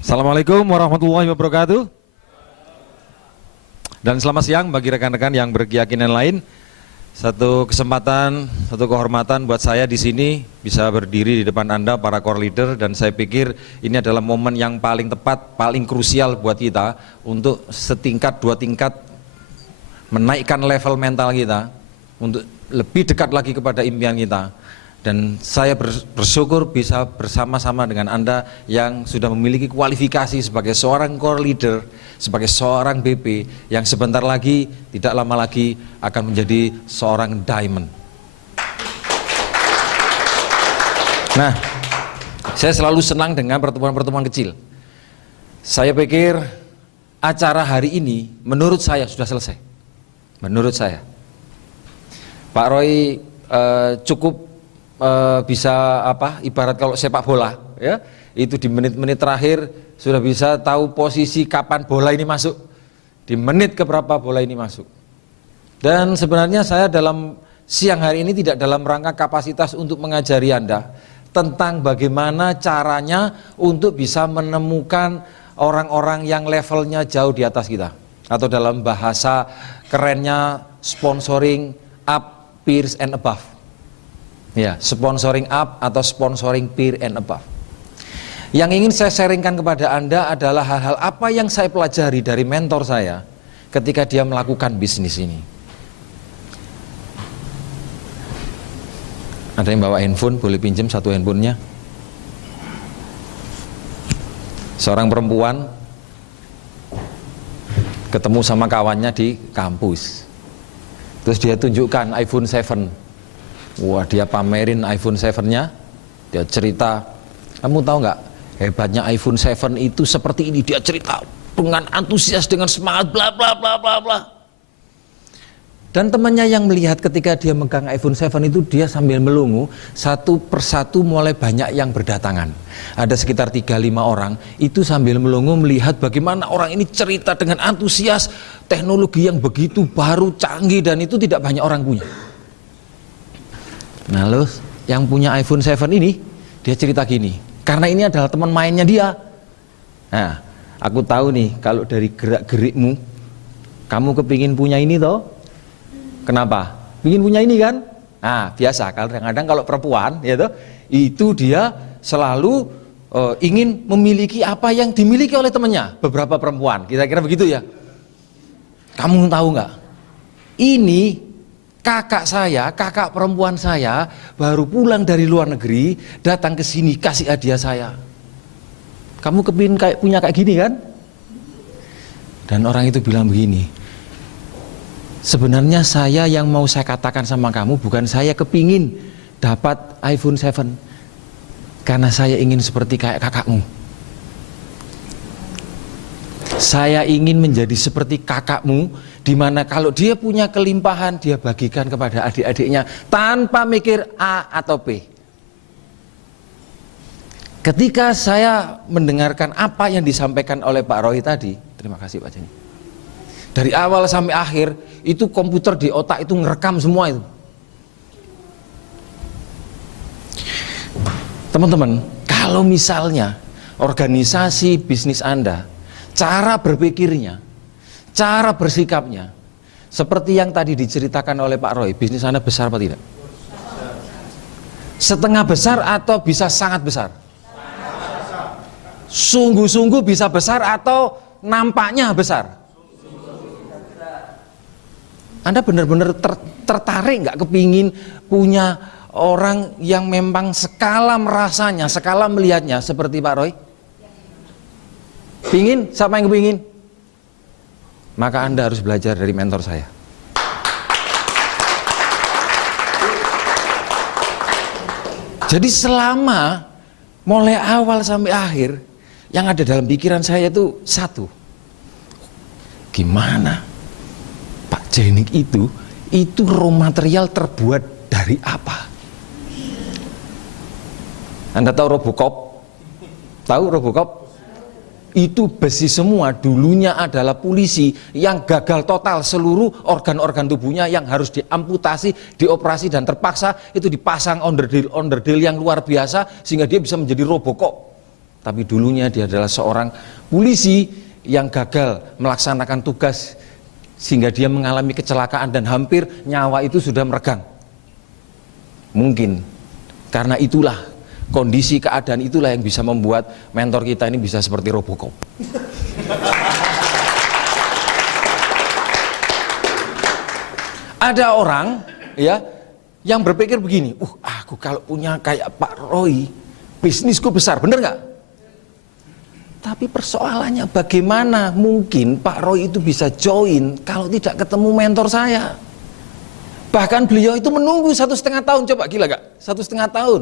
Assalamualaikum warahmatullahi wabarakatuh. Dan selamat siang bagi rekan-rekan yang berkeyakinan lain. Satu kesempatan, satu kehormatan buat saya di sini bisa berdiri di depan Anda para core leader, dan saya pikir ini adalah momen yang paling tepat, paling krusial buat kita untuk setingkat, dua tingkat menaikkan level mental kita untuk lebih dekat lagi kepada impian kita. Dan saya bersyukur bisa bersama-sama dengan Anda yang sudah memiliki kualifikasi sebagai seorang core leader, sebagai seorang BP yang sebentar lagi, tidak lama lagi akan menjadi seorang diamond. Nah, saya selalu senang dengan pertemuan-pertemuan kecil. Saya pikir acara hari ini menurut saya sudah selesai. Menurut saya Pak Roy cukup bisa ibarat kalau sepak bola ya, itu di menit-menit terakhir sudah bisa tahu posisi kapan bola ini masuk, di menit keberapa bola ini masuk. Dan sebenarnya saya dalam siang hari ini tidak dalam rangka kapasitas untuk mengajari Anda tentang bagaimana caranya untuk bisa menemukan orang-orang yang levelnya jauh di atas kita, atau dalam bahasa kerennya sponsoring up, peers and above. Ya, sponsoring up atau sponsoring peer and above. Yang ingin saya sharingkan kepada Anda adalah hal-hal apa yang saya pelajari dari mentor saya ketika dia melakukan bisnis ini. Ada yang bawa handphone, boleh pinjam satu handphonenya. Seorang perempuan ketemu sama kawannya di kampus. Terus dia tunjukkan iPhone 7. Wah, dia pamerin iPhone 7-nya, dia cerita, kamu tahu nggak hebatnya iPhone 7 itu seperti ini, dia cerita dengan antusias, dengan semangat, bla bla bla bla bla. Dan temannya yang melihat ketika dia megang iPhone 7 itu, dia sambil melungu, satu persatu mulai banyak yang berdatangan. Ada sekitar 3-5 orang, itu sambil melungu melihat bagaimana orang ini cerita dengan antusias, teknologi yang begitu baru, canggih, dan itu tidak banyak orang punya. Nah, lo yang punya iPhone 7 ini, dia cerita gini, karena ini adalah teman mainnya dia. Nah, aku tahu nih, kalau dari gerak-gerikmu, kamu kepingin punya ini toh? Kenapa? Pingin punya ini kan? Nah, biasa, kadang-kadang kalau perempuan, ya toh, itu dia selalu ingin memiliki apa yang dimiliki oleh temannya. Beberapa perempuan, kira-kira begitu ya. Kamu tahu nggak? Ini kakak saya, kakak perempuan saya baru pulang dari luar negeri, datang ke sini kasih hadiah saya. Kamu kepingin punya kayak gini kan? Dan orang itu bilang begini, sebenarnya saya yang mau saya katakan sama kamu bukan saya kepingin dapat iPhone 7, karena saya ingin seperti kayak kakakmu. Saya ingin menjadi seperti kakakmu, di mana kalau dia punya kelimpahan, dia bagikan kepada adik-adiknya tanpa mikir A atau B. Ketika saya mendengarkan apa yang disampaikan oleh Pak Roy tadi, terima kasih Pak Jenny, dari awal sampai akhir, itu komputer di otak itu ngerekam semua itu. Teman-teman, kalau misalnya organisasi bisnis Anda, cara berpikirnya, cara bersikapnya seperti yang tadi diceritakan oleh Pak Roy, bisnis Anda besar apa tidak? Setengah besar atau bisa sangat besar? Sungguh-sungguh bisa besar atau nampaknya besar? Anda benar-benar tertarik nggak kepingin punya orang yang memang skala merasanya, skala melihatnya seperti Pak Roy? Pingin? Siapa yang kepingin? Maka Anda harus belajar dari mentor saya. Jadi selama mulai awal sampai akhir, yang ada dalam pikiran saya itu satu, gimana Pak Jenik itu raw material terbuat dari apa? Anda tahu Robocop? Tahu Robocop? Itu besi semua, dulunya adalah polisi yang gagal total, seluruh organ-organ tubuhnya yang harus diamputasi, dioperasi, dan terpaksa itu dipasang onderdil yang luar biasa sehingga dia bisa menjadi Robocop. Tapi dulunya dia adalah seorang polisi yang gagal melaksanakan tugas sehingga dia mengalami kecelakaan dan hampir nyawa itu sudah meregang. Mungkin karena itulah, kondisi keadaan itulah yang bisa membuat mentor kita ini bisa seperti Robocop. Ada orang ya yang berpikir begini, aku kalau punya kayak Pak Roy, bisnisku besar, bener nggak? Tapi persoalannya bagaimana mungkin Pak Roy itu bisa join kalau tidak ketemu mentor saya? Bahkan beliau itu menunggu 1,5 tahun, coba gila gak? 1,5 tahun.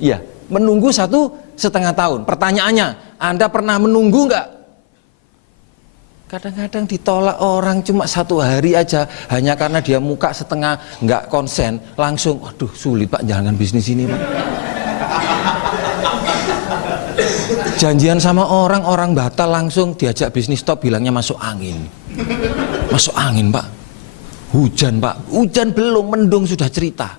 Iya, menunggu 1,5 tahun. Pertanyaannya, Anda pernah menunggu nggak? Kadang-kadang ditolak orang cuma 1 hari aja, hanya karena dia muka setengah nggak konsen, langsung, waduh sulit Pak, jangan bisnis ini Pak. Janjian sama orang batal, langsung diajak bisnis stop, bilangnya masuk angin. Masuk angin Pak. Hujan Pak, hujan belum, mendung sudah cerita.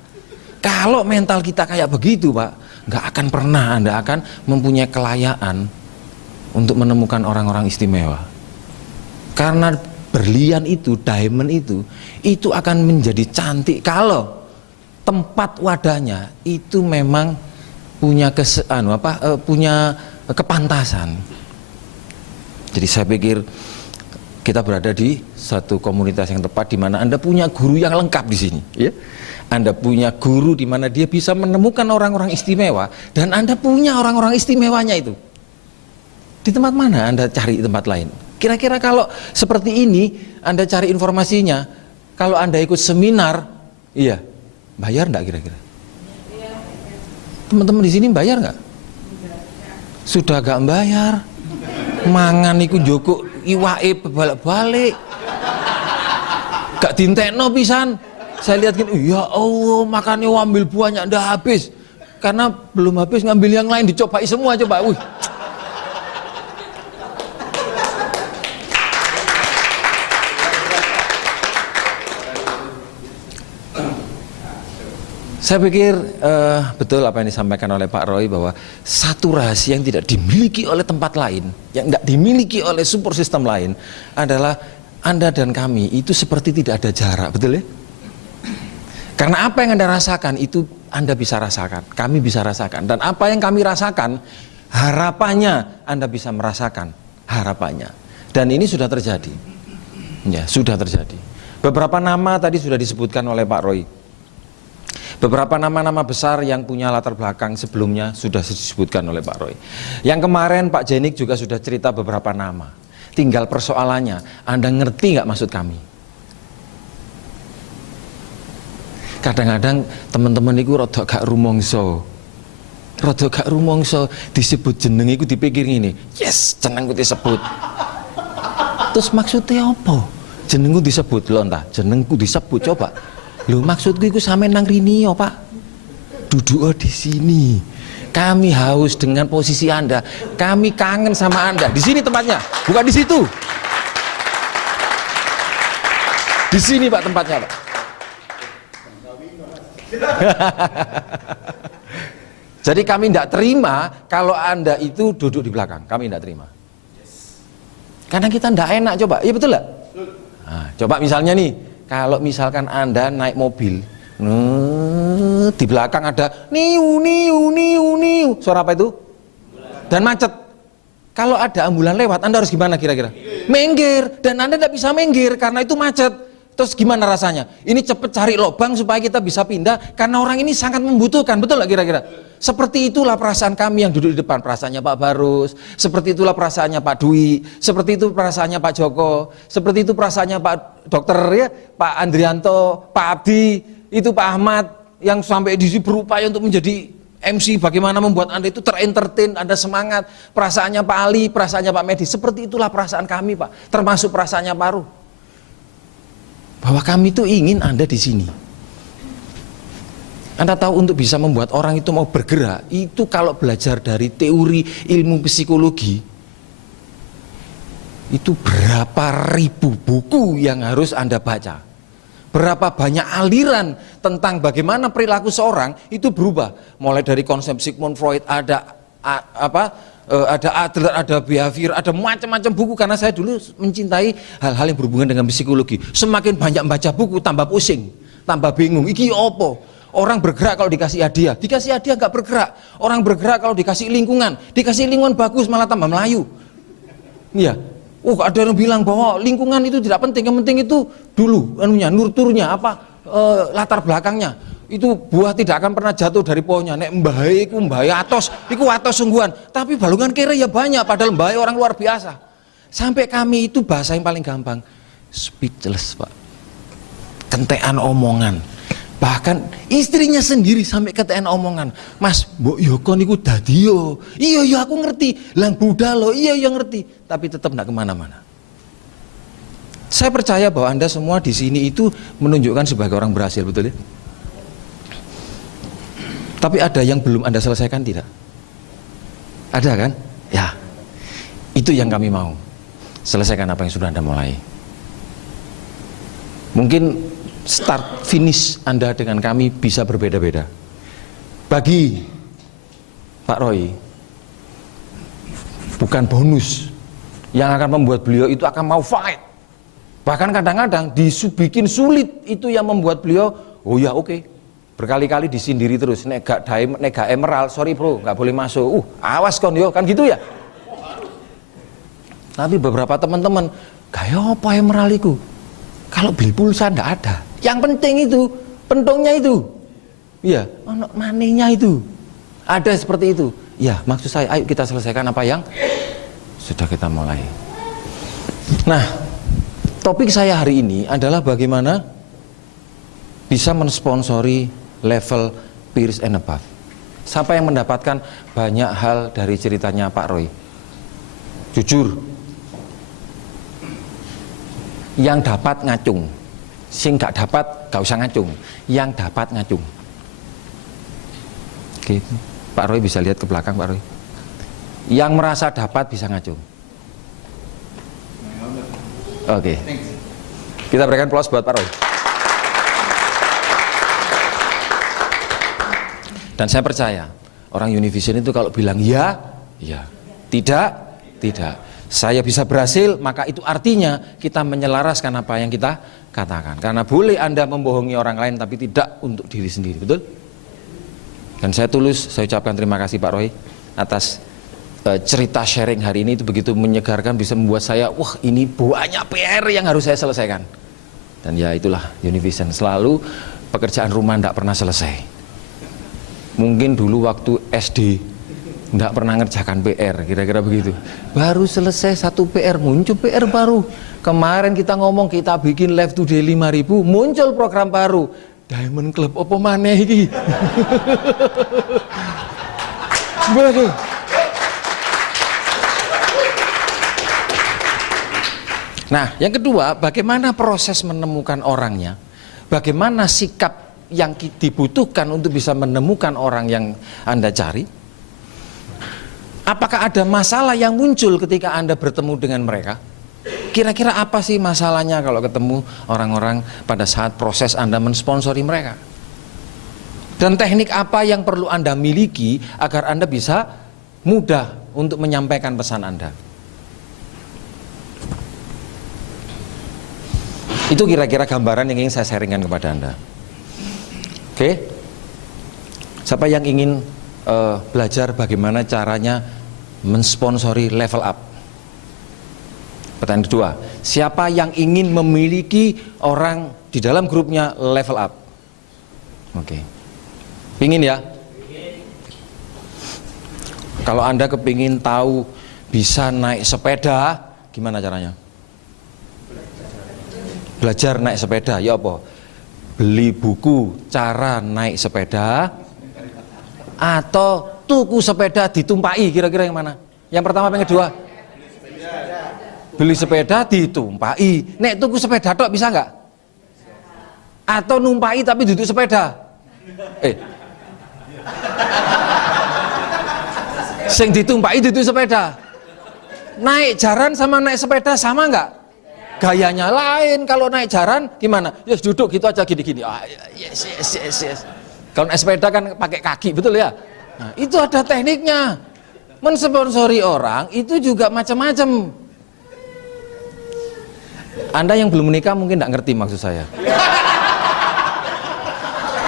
Kalau mental kita kayak begitu Pak, nggak akan pernah Anda akan mempunyai kelayaan untuk menemukan orang-orang istimewa. Karena berlian itu, diamond itu akan menjadi cantik kalau tempat wadahnya itu memang punya punya kepantasan. Jadi saya pikir kita berada di satu komunitas yang tepat, di mana Anda punya guru yang lengkap di sini, ya. Anda punya guru di mana dia bisa menemukan orang-orang istimewa, dan Anda punya orang-orang istimewanya itu. Di tempat mana Anda cari tempat lain? Kira-kira kalau seperti ini Anda cari informasinya, kalau Anda ikut seminar, iya, bayar enggak kira-kira? Teman-teman di sini bayar nggak? Sudah gak bayar, mangan iku joko iwae balik-balik, gak dintekno pisan. Saya lihat gini, ya Allah, makannya ambil buahnya ndak habis, karena belum habis ngambil yang lain, dicobai semua, coba. Wih. Saya pikir betul apa yang disampaikan oleh Pak Roy, bahwa satu rahasia yang tidak dimiliki oleh tempat lain, yang tidak dimiliki oleh support system lain, adalah Anda dan kami itu seperti tidak ada jarak, betul ya? Karena apa yang Anda rasakan itu Anda bisa rasakan, kami bisa rasakan, dan apa yang kami rasakan, harapannya Anda bisa merasakan harapannya, dan ini sudah terjadi, ya sudah terjadi. Beberapa nama tadi sudah disebutkan oleh Pak Roy. Beberapa nama-nama besar yang punya latar belakang sebelumnya sudah disebutkan oleh Pak Roy. Yang kemarin Pak Jenik juga sudah cerita beberapa nama. Tinggal persoalannya, Anda ngerti nggak maksud kami? Kadang-kadang teman-teman itu rada gak rumongso. Rada gak rumongso, disebut jeneng itu dipikir ini, yes, jenengku disebut. Terus maksudnya apa? Jenengku disebut, loh entah, jenengku disebut, coba. Loh maksudku itu sampean nang rini ya Pak, duduk di sini. Kami haus dengan posisi Anda, kami kangen sama Anda. Di sini tempatnya, bukan di situ. Di sini Pak tempatnya Pak. Jadi kami tidak terima kalau Anda itu duduk di belakang, kami tidak terima. Karena kita tidak enak, coba, iya betul nggak? Nah, coba misalnya nih, kalau misalkan Anda naik mobil, di belakang ada niu niu niu niu, suara apa itu? Dan macet. Kalau ada ambulan lewat, Anda harus gimana kira-kira? Minggir, dan Anda tidak bisa minggir karena itu macet. Terus gimana rasanya? Ini cepet cari lubang supaya kita bisa pindah, karena orang ini sangat membutuhkan, betul nggak kira-kira? Seperti itulah perasaan kami yang duduk di depan, perasaannya Pak Barus, seperti itulah perasaannya Pak Dwi, seperti itu perasaannya Pak Joko, seperti itu perasaannya Pak Dokter ya, Pak Andrianto, Pak Abdi, itu Pak Ahmad, yang sampai di sini berupaya untuk menjadi MC, bagaimana membuat Anda itu terentertain, Anda semangat. Perasaannya Pak Ali, perasaannya Pak Medi, seperti itulah perasaan kami Pak, termasuk perasaannya Pak Ruh. Bahwa kami itu ingin Anda di sini. Anda tahu, untuk bisa membuat orang itu mau bergerak, itu kalau belajar dari teori ilmu psikologi, itu berapa ribu buku yang harus Anda baca. Berapa banyak aliran tentang bagaimana perilaku seorang itu berubah. Mulai dari konsep Sigmund Freud, ada ada Adler, ada behavior, ada macam-macam buku karena saya dulu mencintai hal-hal yang berhubungan dengan psikologi. Semakin banyak baca buku tambah pusing, tambah bingung. Iki opo? Orang bergerak kalau dikasih hadiah nggak bergerak. Orang bergerak kalau dikasih lingkungan bagus malah tambah melayu. Iya. Ada yang bilang bahwa lingkungan itu tidak penting, yang penting itu dulu nurturnya latar belakangnya. Itu buah tidak akan pernah jatuh dari pohonnya. Nek mbahe iku mbahe atos sungguhan. Tapi balungan kere ya banyak, padahal mbahe orang luar biasa. Sampai kami itu bahasa yang paling gampang, speechless, Pak. Kentekan omongan. Bahkan istrinya sendiri sampai kentekan omongan. Mas, mbok yo kon iku dadi yo. Iya aku ngerti. Lang Buddha lo, iya ngerti. Tapi tetap enggak kemana-mana. Saya percaya bahwa Anda semua di sini itu menunjukkan sebagai orang berhasil, betul ya? Tapi ada yang belum Anda selesaikan tidak? Ada kan? Ya. Itu yang kami mau. Selesaikan apa yang sudah Anda mulai. Mungkin start finish Anda dengan kami bisa berbeda-beda. Bagi Pak Roy, bukan bonus yang akan membuat beliau itu akan mau fight. Bahkan kadang-kadang dibikin sulit itu yang membuat beliau, oh ya oke. Berkali-kali disindiri terus, nek gak emerald, sorry bro, gak boleh masuk. Awas kon yo, kan gitu ya. Tapi beberapa teman-teman, kayak apa emerald itu? Kalau beli pulsa ndak ada. Yang penting itu, pentongnya itu. Iya, manenya itu. Ada seperti itu. Ya, maksud saya, ayo kita selesaikan apa yang sudah kita mulai. Nah, topik saya hari ini adalah bagaimana bisa mensponsori level peers and above. Siapa yang mendapatkan banyak hal dari ceritanya Pak Roy? Jujur, yang dapat ngacung, sing gak dapat gak usah ngacung, yang dapat ngacung. Oke, Pak Roy bisa lihat ke belakang Pak Roy. Yang merasa dapat bisa ngacung. Oke, kita berikan aplaus buat Pak Roy. Dan saya percaya orang Univision itu kalau bilang ya, ya, tidak, tidak. Saya bisa berhasil, maka itu artinya kita menyelaraskan apa yang kita katakan. Karena boleh Anda membohongi orang lain tapi tidak untuk diri sendiri, betul? Dan saya ucapkan terima kasih Pak Roy atas cerita sharing hari ini, itu begitu menyegarkan, bisa membuat saya, wah ini banyak PR yang harus saya selesaikan. Dan ya itulah Univision, selalu pekerjaan rumah tidak pernah selesai. Mungkin dulu waktu SD tidak pernah ngerjakan PR, kira-kira begitu. Baru selesai satu PR, muncul PR baru. Kemarin kita ngomong kita bikin Live Today 5.000, muncul program baru. Diamond Club, apa maneh iki? Waduh. Nah, yang kedua, bagaimana proses menemukan orangnya? Bagaimana sikap yang dibutuhkan untuk bisa menemukan orang yang Anda cari? Apakah ada masalah yang muncul ketika Anda bertemu dengan mereka? Kira-kira apa sih masalahnya kalau ketemu orang-orang pada saat proses Anda mensponsori mereka? Dan teknik apa yang perlu Anda miliki agar Anda bisa mudah untuk menyampaikan pesan Anda? Itu kira-kira gambaran yang ingin saya sharingkan kepada Anda. Oke, siapa yang ingin belajar bagaimana caranya mensponsori level up? Pertanyaan kedua, siapa yang ingin memiliki orang di dalam grupnya level up? Oke, ingin ya? Kalau Anda kepingin tahu bisa naik sepeda, gimana caranya? Belajar naik sepeda, ya apa? Beli buku cara naik sepeda atau tuku sepeda ditumpai, kira-kira yang mana? Yang pertama apa yang kedua? Beli sepeda ditumpai. Nek tuku sepeda tok bisa nggak? Atau numpai tapi duduk sepeda? Sing ditumpai duduk sepeda. Naik jaran sama naik sepeda sama nggak? Gayanya lain. Kalau naik jaran gimana? Ya duduk gitu aja gini-gini. Yes. Kalau naik sepeda kan pakai kaki, betul ya? Nah, itu ada tekniknya. Mensponsori orang itu juga macam-macam. Anda yang belum menikah mungkin tidak ngerti maksud saya.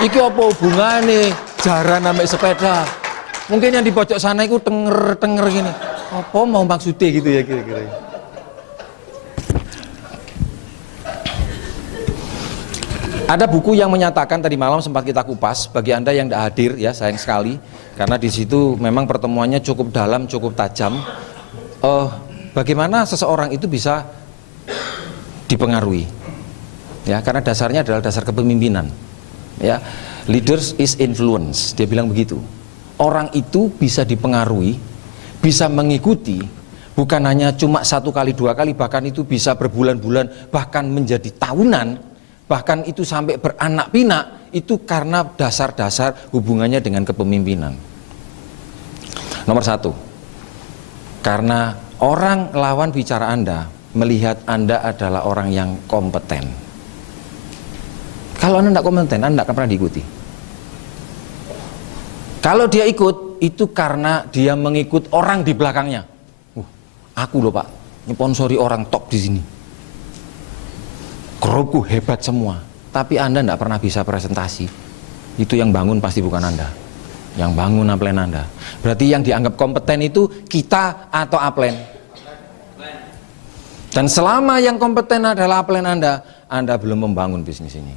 Iki apa hubungannya jaran sampai sepeda? Mungkin yang di pojok sana itu tenger gini. Apa mau maksudnya gitu ya kira-kira. Ada buku yang menyatakan, tadi malam sempat kita kupas, bagi Anda yang tidak hadir ya sayang sekali, karena di situ memang pertemuannya cukup dalam, cukup tajam. Bagaimana seseorang itu bisa dipengaruhi? Ya, karena dasarnya adalah dasar kepemimpinan. Ya, leaders is influence. Dia bilang begitu. Orang itu bisa dipengaruhi, bisa mengikuti, bukan hanya cuma 1 kali, 2 kali, bahkan itu bisa berbulan-bulan, bahkan menjadi tahunan. Bahkan itu sampai beranak pinak, itu karena dasar-dasar hubungannya dengan kepemimpinan. Nomor 1, karena orang lawan bicara Anda melihat Anda adalah orang yang kompeten. Kalau Anda tidak kompeten, Anda tidak pernah diikuti. Kalau dia ikut, itu karena dia mengikut orang di belakangnya. Aku loh Pak, nyponsori orang top di sini. Grupku hebat semua, tapi Anda tidak pernah bisa presentasi. Itu yang bangun pasti bukan Anda, yang bangun upline Anda. Berarti yang dianggap kompeten itu kita atau upline. Dan selama yang kompeten adalah upline Anda belum membangun bisnis ini.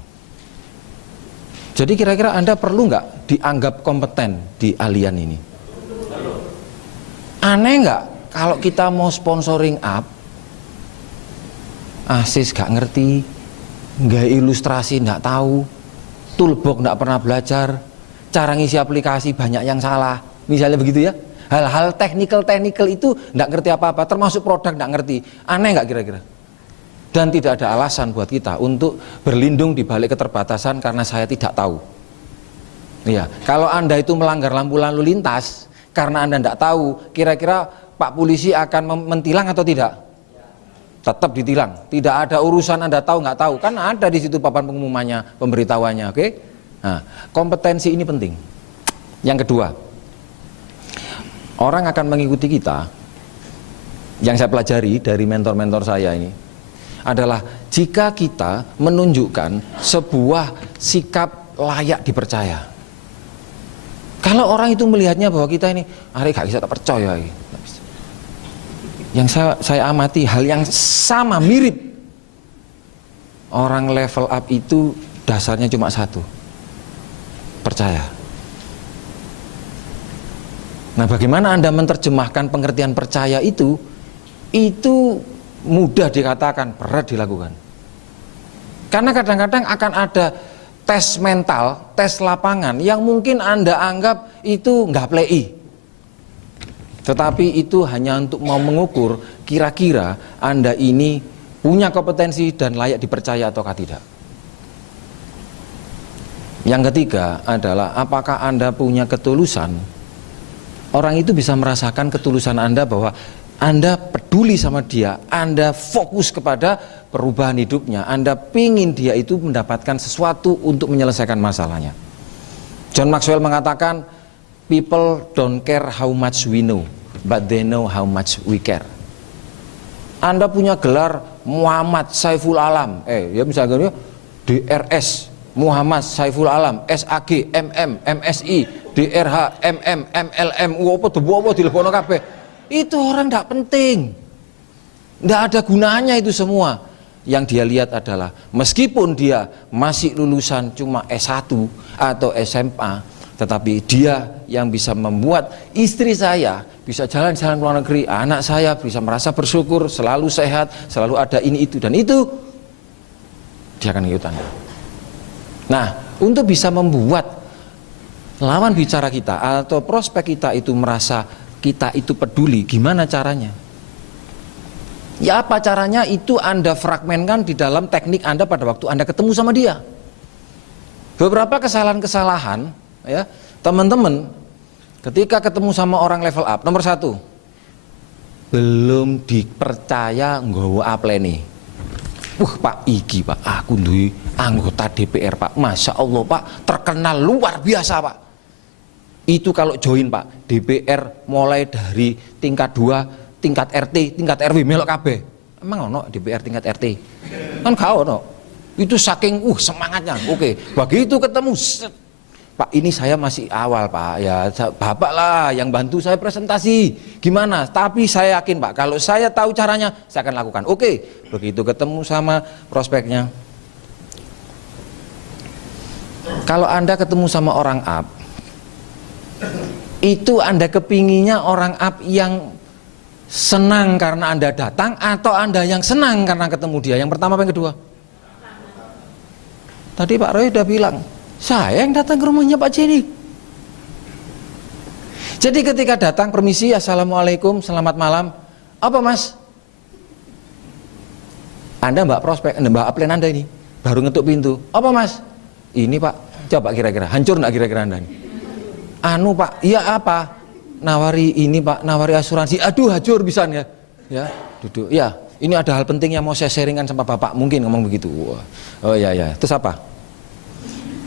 Jadi kira-kira Anda perlu nggak dianggap kompeten di Allian ini? Aneh nggak kalau kita mau sponsoring up, Asis gak ngerti, nggak ilustrasi nggak tahu, toolbox nggak pernah belajar, cara ngisi aplikasi banyak yang salah, misalnya begitu ya. Hal-hal technical itu nggak ngerti apa-apa, termasuk produk nggak ngerti. Aneh nggak kira-kira? Dan tidak ada alasan buat kita untuk berlindung di balik keterbatasan karena saya tidak tahu. Iya, kalau Anda itu melanggar lampu lalu lintas karena Anda tidak tahu, kira-kira Pak polisi akan mentilang atau tidak? Tetap ditilang. Tidak ada urusan Anda tahu nggak tahu, kan ada di situ papan pengumumannya, pemberitahuannya. Oke? Nah, kompetensi ini penting. Yang kedua, orang akan mengikuti kita. Yang saya pelajari dari mentor-mentor saya ini adalah jika kita menunjukkan sebuah sikap layak dipercaya. Kalau orang itu melihatnya bahwa kita ini, gak bisa tak percaya. Yang saya amati hal yang sama, mirip. Orang level up itu dasarnya cuma satu, percaya. Nah, bagaimana Anda menerjemahkan pengertian percaya itu mudah dikatakan, berat dilakukan. Karena kadang-kadang akan ada tes mental, tes lapangan yang mungkin Anda anggap itu nggak play. Tetapi itu hanya untuk mau mengukur kira-kira Anda ini punya kompetensi dan layak dipercaya ataukah tidak. Yang ketiga adalah apakah Anda punya ketulusan. Orang itu bisa merasakan ketulusan Anda bahwa Anda peduli sama dia, Anda fokus kepada perubahan hidupnya, Anda pingin dia itu mendapatkan sesuatu untuk menyelesaikan masalahnya. John Maxwell mengatakan, people don't care how much we know, but they know how much we care. Anda punya gelar Muhammad Saiful Alam, ya misalnya DRS Muhammad Saiful Alam, SAG, MM, MSI, DRH, MM, MLM, apa dilebono kabeh. Itu orang tidak penting, tidak ada gunanya itu semua. Yang dia lihat adalah meskipun dia masih lulusan cuma S1 atau SMA, tetapi dia yang bisa membuat istri saya bisa jalan-jalan ke luar negeri, anak saya bisa merasa bersyukur, selalu sehat, selalu ada ini itu dan itu, dia akan ikut Anda. Nah, untuk bisa membuat lawan bicara kita atau prospek kita itu merasa kita itu peduli, gimana caranya? Ya apa caranya itu Anda fragmenkan di dalam teknik Anda pada waktu Anda ketemu sama dia. Beberapa kesalahan-kesalahan ya, teman-teman ketika ketemu sama orang level up, nomor 1, belum dipercaya nggawa aplene. Pak iki Pak, aku duwe anggota DPR Pak, Masya Allah Pak, terkenal luar biasa Pak. Itu kalau join Pak, DPR mulai dari tingkat 2, tingkat RT, tingkat RW melok kabeh. Emang ono DPR tingkat RT? Kan gak ono. Itu saking semangatnya. Oke, begitu ketemu Pak, ini saya masih awal Pak, ya Bapak lah yang bantu saya presentasi, gimana? Tapi saya yakin Pak, kalau saya tahu caranya, saya akan lakukan. Oke, begitu ketemu sama prospeknya. Kalau Anda ketemu sama orang up, itu Anda kepinginnya orang up yang senang karena Anda datang, atau Anda yang senang karena ketemu dia? Yang pertama apa yang kedua? Tadi Pak Roy udah bilang, saya yang datang ke rumahnya Pak Jenny. Jadi ketika datang, permisi, assalamualaikum, selamat malam. Apa Mas? Anda mbak prospek, mbak upline Anda ini baru ngetuk pintu. Apa Mas? Ini Pak, coba kira-kira hancur nggak kira-kira Anda ini? Anu Pak, iya apa? Nawari ini Pak, nawari asuransi. Aduh hancur bisa ya. Ya, duduk. Ya, ini ada hal penting yang mau saya sharingkan sama Bapak. Mungkin ngomong begitu. Oh iya ya. Terus apa?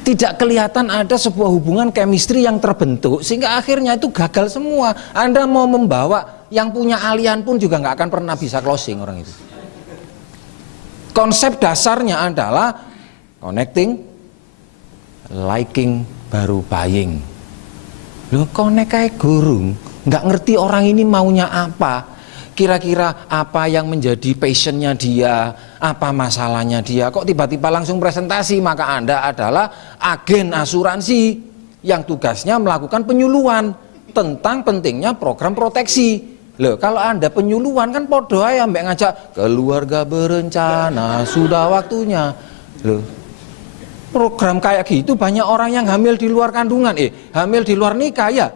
Tidak kelihatan ada sebuah hubungan chemistry yang terbentuk, sehingga akhirnya itu gagal semua. Anda mau membawa yang punya alian pun juga nggak akan pernah bisa closing orang itu. Konsep dasarnya adalah connecting, liking, baru buying. Loh, connect kayak gurung, nggak ngerti orang ini maunya apa, kira-kira apa yang menjadi passionnya dia, apa masalahnya dia, kok tiba-tiba langsung presentasi. Maka Anda adalah agen asuransi yang tugasnya melakukan penyuluhan tentang pentingnya program proteksi. Loh, kalau Anda penyuluhan kan podo ae ambek ngajak keluarga berencana sudah waktunya. Loh, program kayak gitu banyak orang yang hamil di luar kandungan, hamil di luar nikah ya,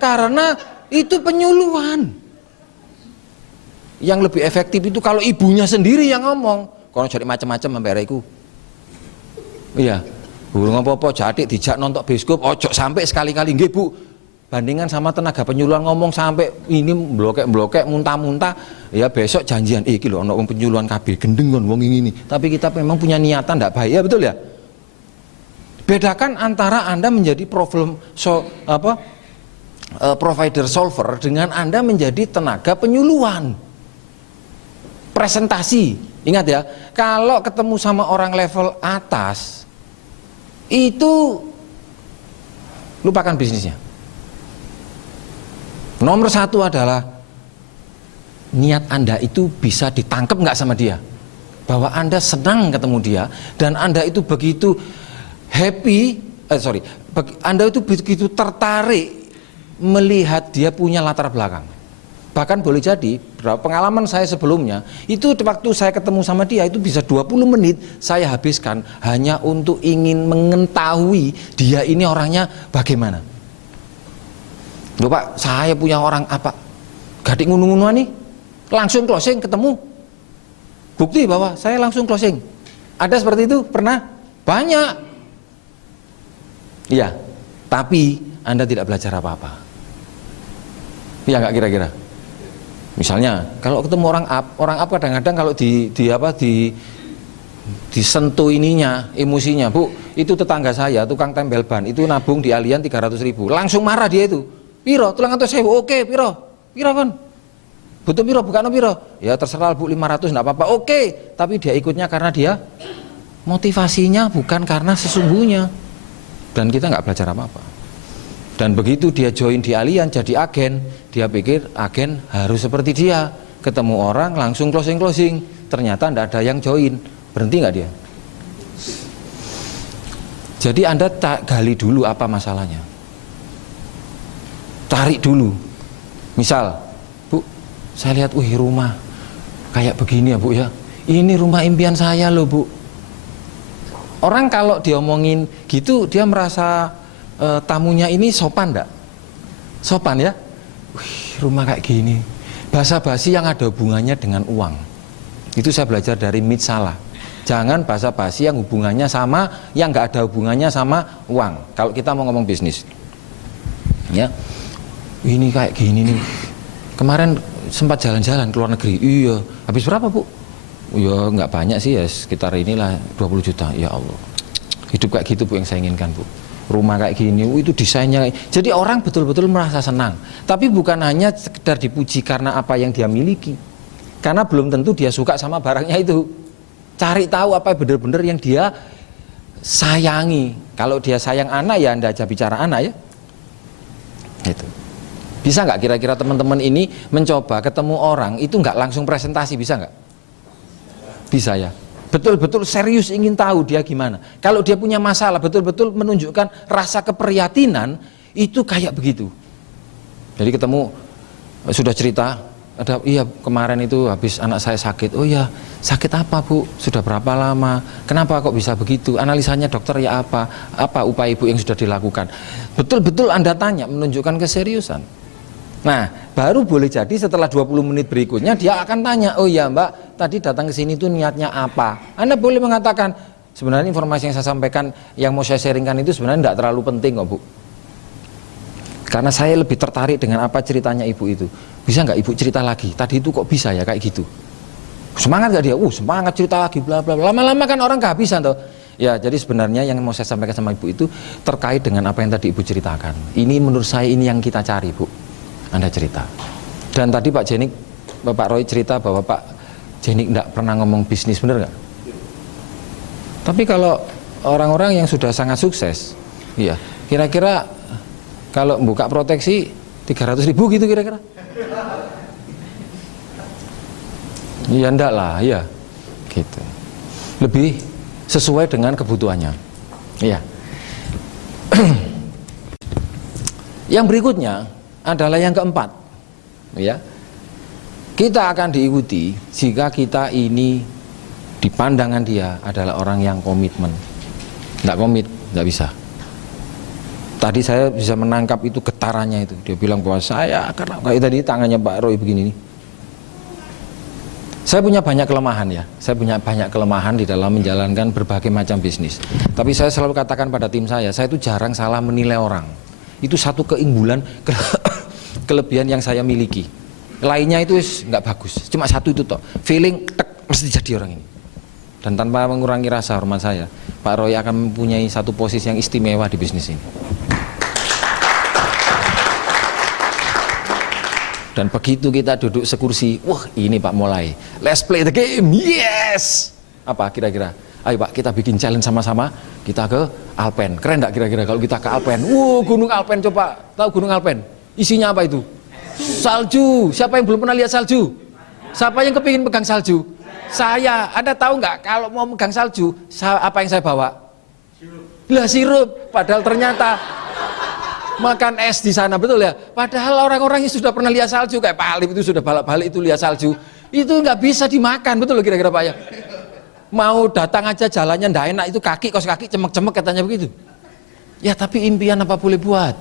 karena itu penyuluhan. Yang lebih efektif itu kalau ibunya sendiri yang ngomong, kalau jadi macam-macam membereku. Iya, burung apa-apa jadi dijak nonton bioskop, ojo sampai sekali-kali nggih Bu. Bandingkan sama tenaga penyuluhan ngomong sampai ini blokek muntah-muntah, ya besok janjian, iki lho ono wong penyuluhan kabeh gendeng kon wong ini. Tapi kita memang punya niatan ndak baik, ya betul ya? Bedakan antara Anda menjadi provider solver dengan Anda menjadi tenaga penyuluhan. Presentasi, ingat ya, kalau ketemu sama orang level atas, itu lupakan bisnisnya. Nomor satu adalah niat Anda itu bisa ditangkap nggak sama dia, bahwa Anda senang ketemu dia dan Anda itu begitu happy, Anda itu begitu tertarik melihat dia punya latar belakang. Bahkan boleh jadi, pengalaman saya sebelumnya, itu waktu saya ketemu sama dia, itu bisa 20 menit saya habiskan hanya untuk ingin mengetahui dia ini orangnya bagaimana. Loh Pak, saya punya orang apa? Gadik ngunu-ngunuan nih, langsung closing ketemu. Bukti bahwa saya langsung closing. Ada seperti itu? Pernah? Banyak. Iya, tapi Anda tidak belajar apa-apa. Iya nggak kira-kira? Misalnya, kalau ketemu orang up kadang-kadang kalau disentuh ininya, emosinya, Bu, itu tetangga saya, tukang tempel ban, itu nabung di Allian 300.000, langsung marah dia itu. Piro, tulang atau sewu, oke, piro kan? Butuh piro, bukan piro? Ya terserah Bu, 500, enggak apa-apa, oke. Tapi dia ikutnya karena dia motivasinya bukan karena sesungguhnya. Dan kita nggak belajar apa-apa. Dan begitu dia join di Allian jadi agen, dia pikir agen harus seperti dia, ketemu orang langsung closing, ternyata nggak ada yang join, berhenti nggak dia? Jadi Anda gali dulu apa masalahnya, tarik dulu. Misal, Bu, saya lihat, rumah kayak begini ya Bu ya, ini rumah impian saya loh Bu. Orang kalau diomongin gitu, dia merasa tamunya ini sopan enggak? Sopan ya? Rumah kayak gini. Basa-basi yang ada hubungannya dengan uang. Itu saya belajar dari Mit Salah. Jangan basa-basi yang hubungannya sama, yang nggak ada hubungannya sama uang. Kalau kita mau ngomong bisnis. Ya. Ini kayak gini nih. Kemarin sempat jalan-jalan ke luar negeri. Iya. Habis berapa, Bu? Ya nggak banyak sih ya, sekitar inilah 20 juta. Ya Allah. Hidup kayak gitu Bu yang saya inginkan Bu. rumah kayak gini, itu desainnya. Jadi orang betul-betul merasa senang. Tapi bukan hanya sekedar dipuji karena apa yang dia miliki, karena belum tentu dia suka sama barangnya itu. Cari tahu apa benar-benar yang dia sayangi. Kalau dia sayang anak, ya Anda aja bicara anak ya. Itu. Bisa nggak kira-kira teman-teman ini mencoba ketemu orang itu nggak langsung presentasi, bisa nggak? Bisa ya. Betul-betul serius ingin tahu dia gimana. Kalau dia punya masalah, betul-betul menunjukkan rasa keprihatinan, itu kayak begitu. Jadi ketemu, sudah cerita, ada, iya kemarin itu habis anak saya sakit. Oh iya, sakit apa Bu? Sudah berapa lama? Kenapa kok bisa begitu? Analisanya dokter ya apa? Apa upaya Ibu yang sudah dilakukan? Betul-betul Anda tanya, menunjukkan keseriusan. Nah, baru boleh jadi setelah 20 menit berikutnya dia akan tanya, oh iya Mbak, tadi datang ke sini itu niatnya apa? Anda boleh mengatakan, sebenarnya informasi yang saya sampaikan, yang mau saya sharingkan itu sebenarnya tidak terlalu penting kok Bu. Karena saya lebih tertarik dengan apa ceritanya Ibu itu. Bisa nggak Ibu cerita lagi? Tadi itu kok bisa ya kayak gitu? Semangat nggak dia? Semangat cerita lagi, bla bla bla. Lama-lama kan orang kehabisan toh. Ya, jadi sebenarnya yang mau saya sampaikan sama Ibu itu terkait dengan apa yang tadi Ibu ceritakan. Ini menurut saya ini yang kita cari Bu. Anda cerita. Dan tadi Pak Jenik, Bapak Roy cerita bahwa Pak Jenik tidak pernah ngomong bisnis, bener nggak? Tapi kalau orang-orang yang sudah sangat sukses, iya, kira-kira kalau buka proteksi 300.000 gitu kira-kira? Iya enggak lah, iya, gitu. Lebih sesuai dengan kebutuhannya, iya. Yang berikutnya adalah yang keempat, ya. Kita akan diikuti jika kita ini di pandangan dia adalah orang yang komitmen. Nggak komit, nggak bisa. Tadi saya bisa menangkap itu getarannya itu. Dia bilang bahwa saya karena kayak tadi tangannya Pak Roy begini nih. Saya punya banyak kelemahan ya. Saya punya banyak kelemahan di dalam menjalankan berbagai macam bisnis. Tapi saya selalu katakan pada tim saya itu jarang salah menilai orang. Itu satu keunggulan, kelebihan yang saya miliki. Lainnya itu nggak bagus. Cuma satu itu toh. Feeling tek mesti jadi orang ini. Dan tanpa mengurangi rasa hormat saya, Pak Roy akan mempunyai satu posisi yang istimewa di bisnis ini. Dan begitu kita duduk sekursi, wah ini Pak mulai, let's play the game, yes. Apa kira-kira? Ayo Pak, kita bikin challenge sama-sama, kita ke Alpen. Keren nggak kira-kira kalau kita ke Alpen? Gunung Alpen, coba tahu Gunung Alpen? Isinya apa itu? Salju. Siapa yang belum pernah lihat salju? Siapa yang kepingin pegang salju? Saya. Anda tahu nggak kalau mau megang salju, apa yang saya bawa? Lah sirup. Padahal ternyata makan es di sana, betul ya? Padahal orang-orang yang sudah pernah lihat salju, kayak Pak Alif itu sudah balik-balik itu lihat salju, itu nggak bisa dimakan, betul loh kira-kira Pak ya? Mau datang aja jalannya ndak enak, itu kaki, kos kaki cemek-cemek katanya begitu. Ya tapi impian apa boleh buat?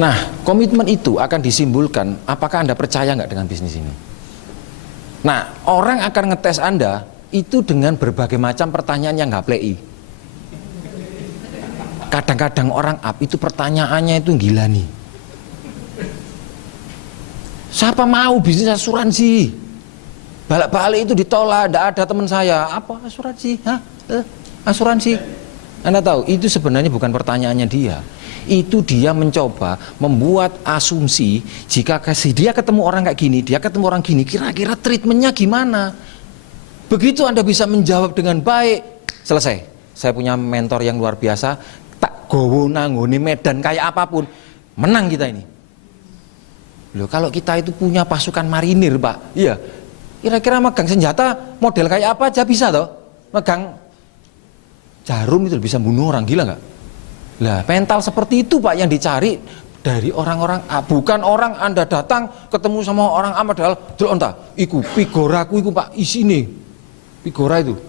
Nah, komitmen itu akan disimbolkan apakah Anda percaya nggak dengan bisnis ini. Nah, orang akan ngetes Anda itu dengan berbagai macam pertanyaan yang nggak play. Kadang-kadang orang up itu pertanyaannya itu gila nih. Siapa mau bisnis asuransi? Balik-balik itu ditolak, tidak ada teman saya. Apa asuransi? Hah? Asuransi? Anda tahu, itu sebenarnya bukan pertanyaannya dia. Itu dia mencoba membuat asumsi jika dia ketemu orang kayak gini, dia ketemu orang gini, kira-kira treatmentnya gimana. Begitu Anda bisa menjawab dengan baik, selesai. Saya punya mentor yang luar biasa, tak gowo nanggone medan kayak apapun, menang kita ini. Loh, kalau kita itu punya pasukan marinir Pak, iya, kira-kira megang senjata model kayak apa aja bisa toh. Megang jarum itu bisa bunuh orang, gila nggak? Lah, mental seperti itu Pak yang dicari dari orang-orang A. Bukan orang Anda datang ketemu sama orang A padahal delok entah, iku pigoraku iku Pak isine. Pigora itu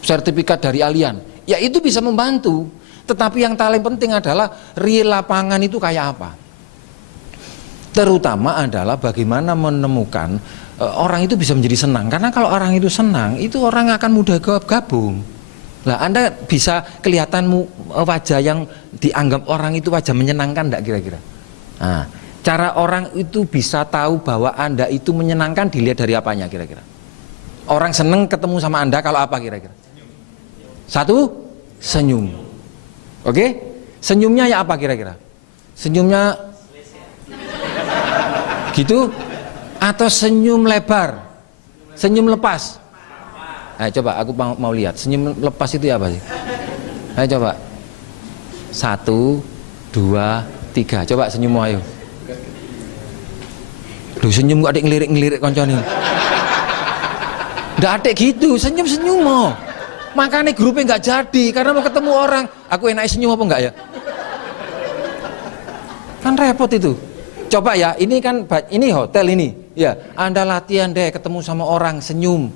sertifikat dari Allianz. Ya itu bisa membantu. Tetapi yang paling penting adalah real lapangan itu kayak apa. Terutama adalah bagaimana menemukan orang itu bisa menjadi senang. Karena kalau orang itu senang, itu orang akan mudah gabung. Lah Anda bisa kelihatan wajah yang dianggap orang itu wajah menyenangkan enggak kira-kira? Nah, cara orang itu bisa tahu bahwa Anda itu menyenangkan dilihat dari apanya kira-kira? Orang seneng ketemu sama Anda kalau apa kira-kira? Satu, senyum. Oke? Senyumnya ya apa kira-kira? Senyumnya gitu? Atau senyum lebar? Senyum lepas? Ayo coba aku mau lihat. Senyum lepas itu apa sih? Ayo coba. 1, 2, 3. Coba senyum ayo. Duh, senyum kok adek ngelirik-ngelirik koncone. Nggak adek gitu, senyum-senyum mau. Makanya grupnya nggak jadi karena mau ketemu orang. Aku enak senyum apa enggak ya? Kan repot itu. Coba ya, ini kan ini hotel ini. Ya, Anda latihan deh ketemu sama orang senyum.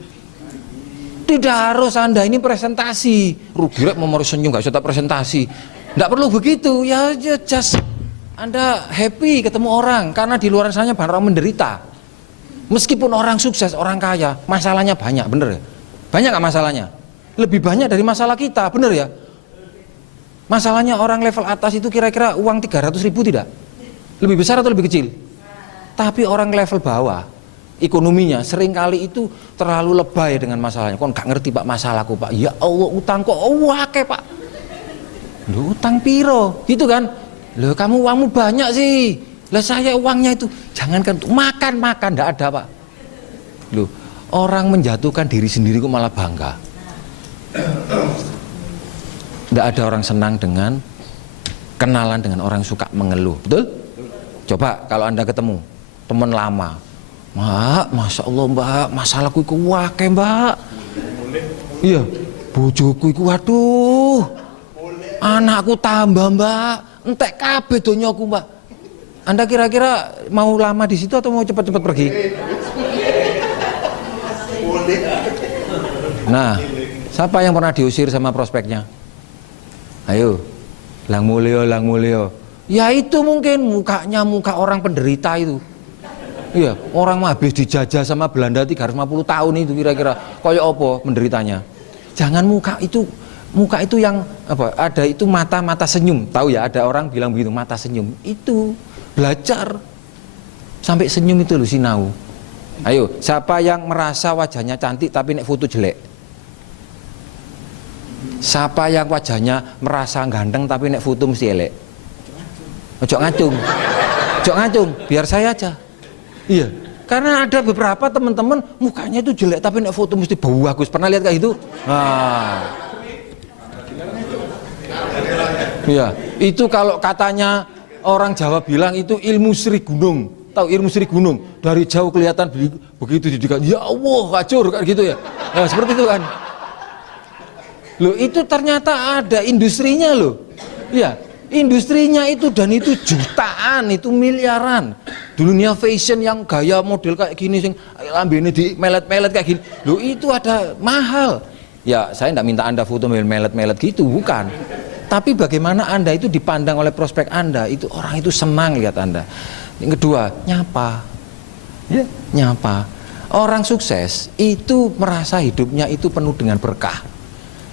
Tidak harus Anda ini presentasi. Rugi rek mau senyum nggak usah presentasi. Nggak perlu begitu. Ya just Anda happy ketemu orang karena di luar sana banyak orang menderita. Meskipun orang sukses, orang kaya, masalahnya banyak, bener ya? Banyak nggak masalahnya? Lebih banyak dari masalah kita, bener ya? Masalahnya orang level atas itu kira-kira uang 300.000 tidak? Lebih besar atau lebih kecil? Tapi orang level bawah, ekonominya seringkali itu terlalu lebay dengan masalahnya. Kok nggak ngerti Pak masalahku Pak? Ya Allah utang kok wake Pak. Loh utang piro? Gitu kan? Loh kamu uangmu banyak sih. Lah saya uangnya itu jangankan untuk makan nggak ada Pak. Loh orang menjatuhkan diri sendiri kok malah bangga. Nggak ada orang senang dengan kenalan dengan orang suka mengeluh, betul? Coba kalau Anda ketemu teman lama, Mbak, Masya Allah Mbak, masalahku iku wake Mbak. Iya, bojoku iku waduh, anakku tambah Mbak, entek kabeh donyaku Mbak. Anda kira-kira mau lama di situ atau mau cepat-cepat pergi? Nah, siapa yang pernah diusir sama prospeknya? Ayo, lang mulio. Ya itu mungkin mukanya muka orang penderita itu. Iya, orang habis dijajah sama Belanda 350 tahun itu kira-kira. Kayak apa menderitanya? Jangan muka itu yang apa? Ada itu mata senyum. Tahu ya, ada orang bilang begitu, mata senyum. Itu belajar sampai senyum itu loh sinau. Ayo, siapa yang merasa wajahnya cantik tapi nek foto jelek? Siapa yang wajahnya merasa ganteng tapi nek foto mesti elek? Ojo ngacung, biar saya aja. Iya, karena ada beberapa teman-teman mukanya itu jelek tapi nek foto mesti bagus. Pernah lihat kayak gitu? Nah, iya, itu kalau katanya orang Jawa bilang itu ilmu Sri Gunung. Tahu ilmu Sri Gunung? Dari jauh kelihatan begitu didikan. Ya Allah, kacur kayak gitu ya. Nah, seperti itu kan. Loh itu ternyata ada industrinya loh. Ya, industrinya itu dan itu jutaan, itu miliaran. Di dunia fashion yang gaya model kayak gini sing lambene di melet-melet kayak gini. Loh itu ada mahal. Ya, saya enggak minta Anda foto melet-melet gitu, bukan. Tapi bagaimana Anda itu dipandang oleh prospek Anda, itu orang itu senang lihat Anda. Yang kedua, nyapa. Ya, nyapa. Orang sukses itu merasa hidupnya itu penuh dengan berkah.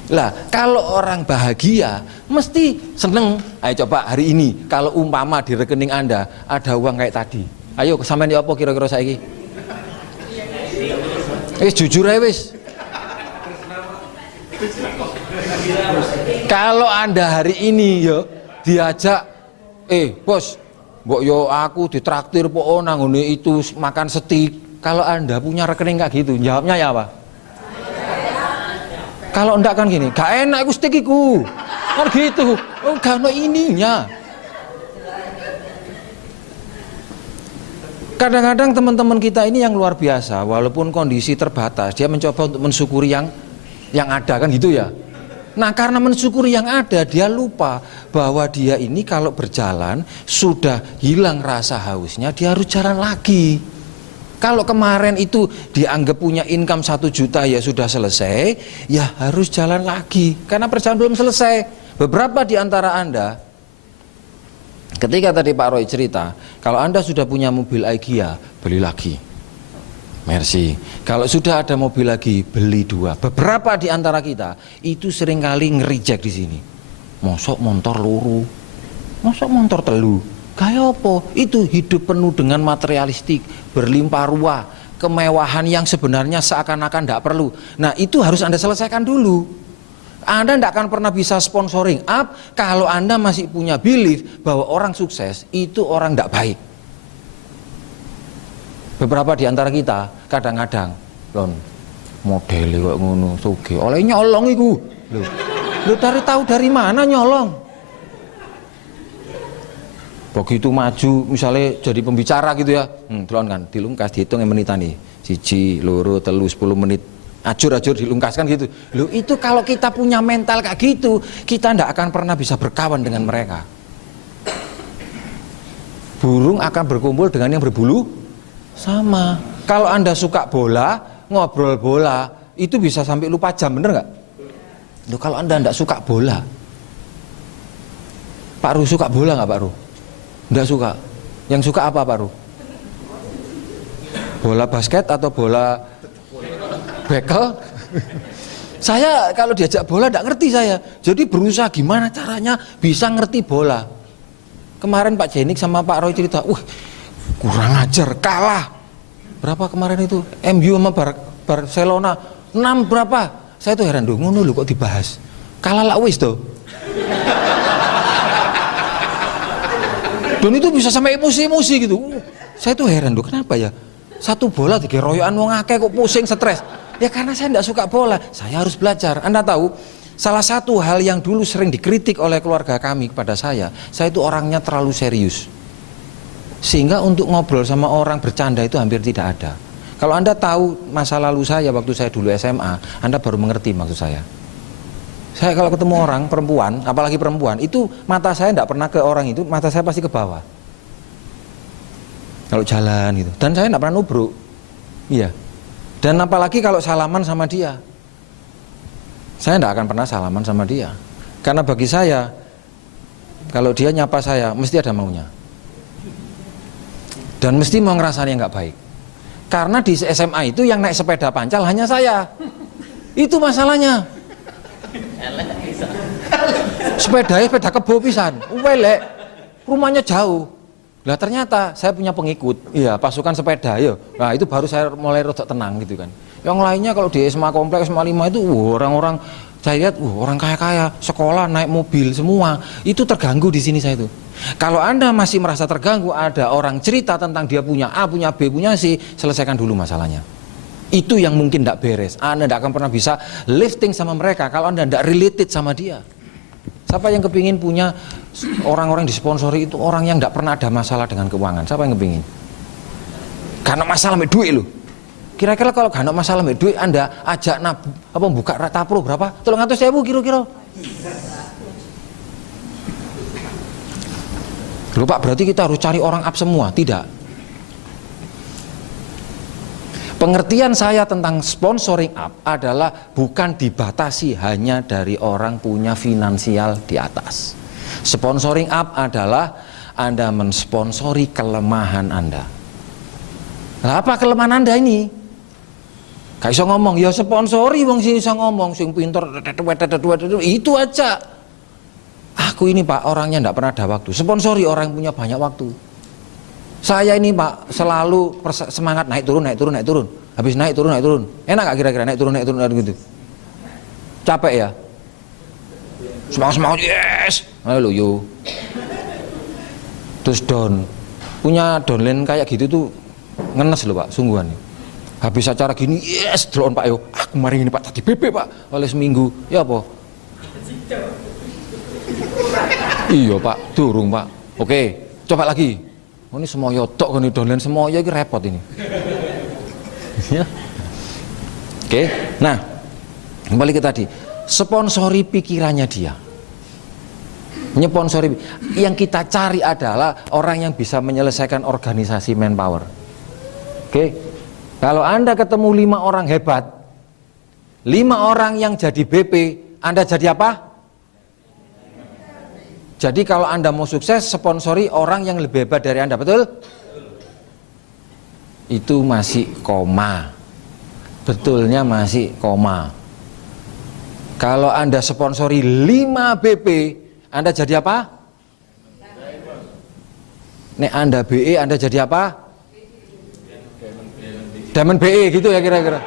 Lah, kalau orang bahagia mesti seneng. Ayo coba hari ini kalau umpama di rekening Anda ada uang kayak tadi. Ayo sampean ya apa kira-kira saiki? Jujur aja wis. Kalau Anda hari ini ya diajak bos, mbok yo aku ditraktir po nang ngene itu makan steak. Kalau Anda punya rekening kayak gitu, jawabnya ya apa? Kalau enggak kan gini, gak enak aku steak iku. Kan gitu. Oh, gak ono ininya. Kadang-kadang teman-teman kita ini yang luar biasa, walaupun kondisi terbatas, dia mencoba untuk mensyukuri yang ada kan gitu ya. Nah, karena mensyukuri yang ada, dia lupa bahwa dia ini kalau berjalan sudah hilang rasa hausnya, dia harus jalan lagi. Kalau kemarin itu dianggap punya income 1 juta ya sudah selesai, ya harus jalan lagi karena perjalanan belum selesai. Beberapa di antara Anda, ketika tadi Pak Roy cerita, kalau Anda sudah punya mobil Aigia, beli lagi. Mercy. Kalau sudah ada mobil lagi, beli 2. Beberapa di antara kita itu seringkali ngerijek di sini. Mosok motor luru, mosok motor telu. Kayak apa? Itu hidup penuh dengan materialistik, berlimpah ruah, kemewahan yang sebenarnya seakan-akan tidak perlu. Nah, itu harus Anda selesaikan dulu. Anda tidak akan pernah bisa sponsoring up kalau Anda masih punya belief bahwa orang sukses itu orang tidak baik. Beberapa di antara kita kadang-kadang lon modele kok ngono sugih oleh nyolong iku. Lho tahu dari mana nyolong? Begitu maju misalnya jadi pembicara gitu ya, delon kan dilungkas dihitung menitan nih 1, 2, 3, 10 menit ajur-ajur dilungkaskan gitu. Loh itu kalau kita punya mental kayak gitu, kita ndak akan pernah bisa berkawan dengan mereka. Burung akan berkumpul dengan yang berbulu sama. Kalau Anda suka bola, ngobrol bola, itu bisa sampai lupa jam, bener nggak? Loh kalau Anda ndak suka bola, Pak Ru suka bola nggak Pak Ru? Nggak suka. Yang suka apa Pak Ru? Bola basket atau bola bekel? Saya kalau diajak bola nggak ngerti saya. Jadi berusaha gimana caranya bisa ngerti bola. Kemarin Pak Jenik sama Pak Roy cerita, kurang ajar, kalah. Berapa kemarin itu? MU sama Barcelona 6 berapa? Saya tuh heran dong, ngono lho kok dibahas. Kalah lah wis tuh. Dan itu bisa sampai emosi-emosi gitu. Saya tuh heran, kenapa ya? Satu bola digeroyokan wong akeh kok pusing, stres. Ya karena saya tidak suka bola, saya harus belajar. Anda tahu, salah satu hal yang dulu sering dikritik oleh keluarga kami kepada saya itu orangnya terlalu serius. Sehingga untuk ngobrol sama orang bercanda itu hampir tidak ada. Kalau Anda tahu masa lalu saya waktu saya dulu SMA, Anda baru mengerti maksud saya. Saya kalau ketemu orang perempuan, apalagi perempuan, itu mata saya tidak pernah ke orang itu, mata saya pasti ke bawah. Kalau jalan gitu, dan saya tidak pernah nubruk, iya. Dan apalagi kalau salaman sama dia, saya tidak akan pernah salaman sama dia, karena bagi saya, kalau dia nyapa saya, mesti ada maunya, dan mesti mau ngerasain yang nggak baik. Karena di SMA itu yang naik sepeda pancal hanya saya, itu masalahnya. Sepeda kebo pisan, welek, rumahnya jauh. Lah ternyata saya punya pengikut, iya pasukan sepeda, yo. Nah itu baru saya mulai rodok tenang gitu kan. Yang lainnya kalau di SMA kompleks SMA 5 itu, orang-orang saya lihat, orang kaya-kaya, sekolah naik mobil semua, itu terganggu di sini saya itu. Kalau Anda masih merasa terganggu, ada orang cerita tentang dia punya A, punya B, punya C, selesaikan dulu masalahnya. Itu yang mungkin tidak beres. Anda tidak akan pernah bisa lifting sama mereka kalau Anda tidak related sama dia. Siapa yang kepingin punya orang-orang disponsori itu orang yang tidak pernah ada masalah dengan keuangan? Siapa yang kepingin? Karena masalah sama duit loh. Kira-kira kalau gak ada masalah sama duit, Anda ajak buka tapro berapa? 300.000 kira-kira. Loh Pak, berarti kita harus cari orang up semua? Tidak. Pengertian saya tentang sponsoring up adalah bukan dibatasi hanya dari orang punya finansial di atas. Sponsoring up adalah Anda mensponsori kelemahan Anda. Nah, apa kelemahan Anda ini? Gak bisa ngomong, ya sponsori wong sing bisa ngomong, sing pinter itu aja. Aku ini Pak orangnya enggak pernah ada waktu. Sponsori orang yang punya banyak waktu. Saya ini Pak selalu semangat naik turun. Habis naik turun. Enak gak kira-kira naik turun gitu? Capek ya? Semangat, yes! Ayo yo. Terus down. Punya downline kayak gitu tuh ngenes loh Pak, sungguhan. Habis acara gini, yes, drone Pak yo. Kemarin ini Pak tadi BP Pak, oleh seminggu. Ya apa? Iya Pak, durung Pak. Oke, coba lagi. Oh, ini semoyo tok kan downline semoyo iki repot ini. Ya. Oke. Nah, kembali ke tadi. Sponsori pikirannya dia. Nyponsori. Yang kita cari adalah orang yang bisa menyelesaikan organisasi manpower. Oke. Kalau Anda ketemu 5 orang hebat, 5 orang yang jadi BP, Anda jadi apa? Jadi kalau Anda mau sukses, sponsori orang yang lebih hebat dari Anda, betul? Itu masih koma. Betulnya masih koma. Kalau Anda sponsori 5 BP, Anda jadi apa? Nek Anda BE, Anda jadi apa? Diamond BE gitu ya kira-kira.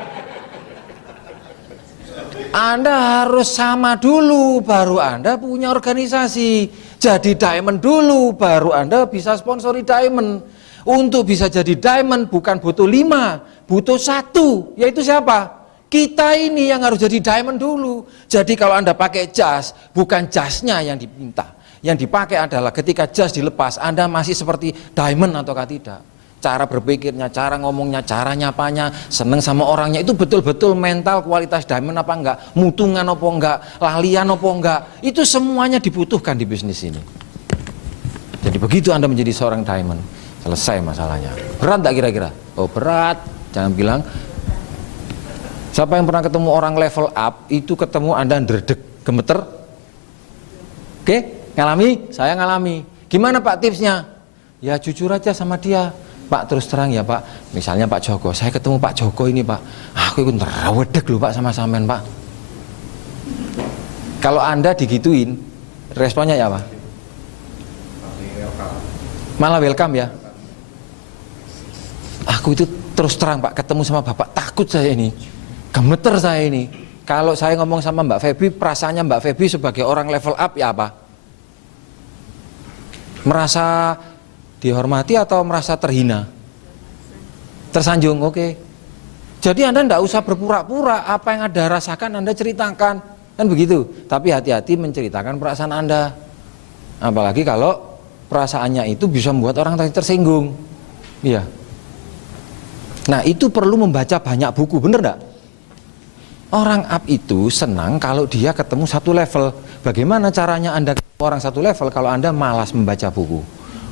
Anda harus sama dulu, baru Anda punya organisasi. Jadi diamond dulu, baru Anda bisa sponsori diamond. Untuk bisa jadi diamond bukan butuh 5, butuh 1, yaitu siapa? Kita ini yang harus jadi diamond dulu. Jadi kalau Anda pakai jas, bukan jasnya yang diminta. Yang dipakai adalah ketika jas dilepas, Anda masih seperti diamond ataukah tidak. Cara berpikirnya, cara ngomongnya, cara nyapanya, seneng sama orangnya, itu betul-betul mental kualitas diamond apa enggak, mutungan apa enggak, lalian apa enggak, itu semuanya dibutuhkan di bisnis ini. Jadi begitu Anda menjadi seorang diamond, selesai masalahnya. Berat tak kira-kira? Oh berat, jangan bilang. Siapa yang pernah ketemu orang level up, itu ketemu Anda dredeg, gemeter? Oke, ngalami? Saya ngalami. Gimana Pak tipsnya? Ya jujur aja sama dia. Pak terus terang ya Pak, misalnya Pak Joko, saya ketemu Pak Joko ini Pak, aku ikut terawedek loh Pak sama sampean Pak. Kalau Anda digituin, responnya ya apa? Malah welcome ya. Aku itu terus terang Pak, ketemu sama Bapak, takut saya ini, gemeter saya ini. Kalau saya ngomong sama Mbak Feby, perasaannya Mbak Feby sebagai orang level up ya apa? Merasa dihormati atau merasa terhina? Tersanjung, oke. Jadi Anda tidak usah berpura-pura, apa yang Anda rasakan Anda ceritakan, kan begitu. Tapi hati-hati menceritakan perasaan Anda. Apalagi kalau perasaannya itu bisa membuat orang tersinggung. Iya. Nah itu perlu membaca banyak buku, bener enggak? Orang up itu senang kalau dia ketemu satu level. Bagaimana caranya Anda ketemu orang satu level kalau Anda malas membaca buku?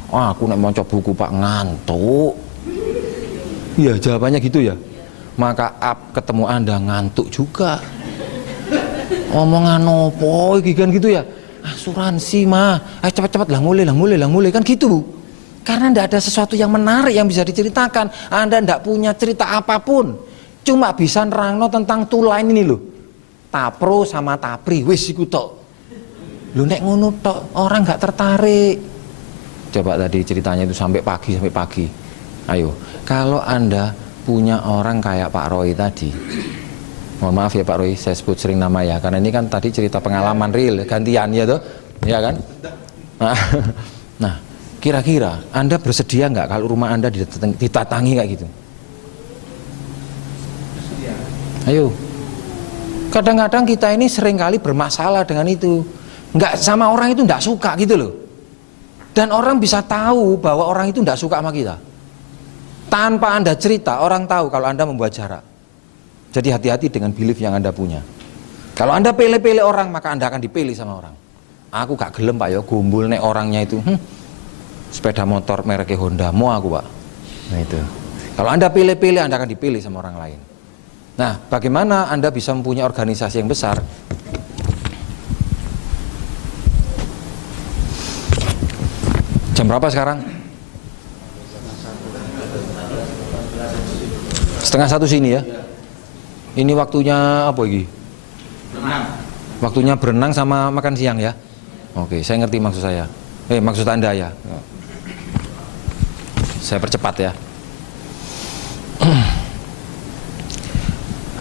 Oh, aku nek maca buku Pak ngantuk. Iya, jawabannya gitu ya. Maka up ketemu Anda ngantuk juga. Omongan opo iki kan gitu ya. Asuransi mah, ayo cepat-cepat lah mulai kan gitu. Karena ndak ada sesuatu yang menarik yang bisa diceritakan. Anda ndak punya cerita apapun. Cuma bisa nerangno tentang tuline ini loh. Tapro sama tapri wis iku tok. Lho nek ngono tok orang nggak tertarik. Coba tadi ceritanya itu sampai pagi. Ayo, kalau Anda punya orang kayak Pak Roy tadi, mohon maaf ya Pak Roy, saya sebut sering nama ya, karena ini kan tadi cerita pengalaman real, gantian ya tuh, ya kan? Nah, kira-kira Anda bersedia nggak kalau rumah Anda ditatangi kayak gitu? Ayo, kadang-kadang kita ini seringkali bermasalah dengan itu, nggak sama orang itu nggak suka gitu loh. Dan orang bisa tahu bahwa orang itu tidak suka sama kita. Tanpa Anda cerita, orang tahu kalau Anda membuat jarak. Jadi hati-hati dengan belief yang Anda punya. Kalau Anda pilih-pilih orang, maka Anda akan dipilih sama orang. Aku gak gelem Pak ya, gombul nek orangnya itu. Sepeda motor mereknya Honda, mau aku Pak. Nah itu. Kalau Anda pilih-pilih, Anda akan dipilih sama orang lain. Nah, bagaimana Anda bisa mempunyai organisasi yang besar? Jam berapa sekarang? 12:30 sini ya. Ini waktunya apa ini? Berenang. Waktunya berenang sama makan siang ya. Oke, saya ngerti maksud saya. Maksud Anda ya. Saya percepat ya.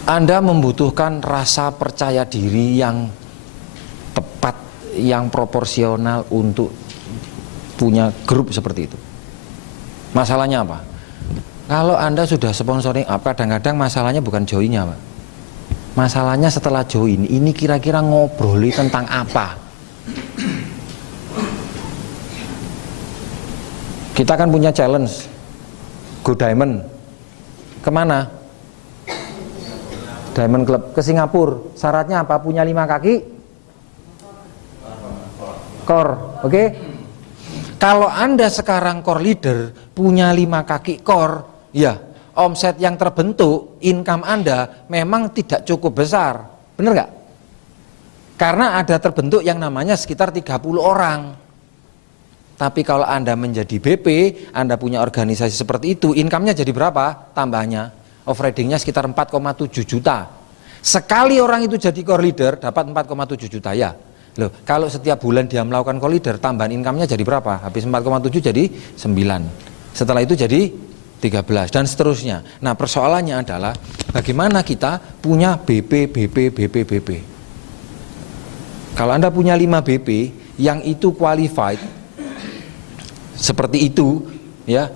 Anda membutuhkan rasa percaya diri yang tepat, yang proporsional untuk punya grup seperti itu. Masalahnya apa? Kalau Anda sudah sponsoring up, kadang-kadang masalahnya bukan joinnya Pak. Masalahnya setelah join, ini kira-kira ngobroli tentang apa? Kita kan punya challenge Go Diamond. Kemana? Diamond Club, ke Singapura. Syaratnya apa? Punya 5 kaki? Core, oke? Kalau Anda sekarang core leader, punya 5 kaki core, ya omset yang terbentuk, income Anda memang tidak cukup besar, benar nggak? Karena ada terbentuk yang namanya sekitar 30 orang. Tapi kalau Anda menjadi BP, Anda punya organisasi seperti itu, income-nya jadi berapa? Tambahnya, off-roading-nya sekitar 4,7 juta. Sekali orang itu jadi core leader, dapat 4,7 juta ya. Loh, kalau setiap bulan dia melakukan kollider, tambahan income-nya jadi berapa? Habis 4,7 jadi 9. Setelah itu jadi 13 dan seterusnya. Nah, persoalannya adalah bagaimana kita punya BP. Kalau Anda punya 5 BP yang itu qualified seperti itu, ya.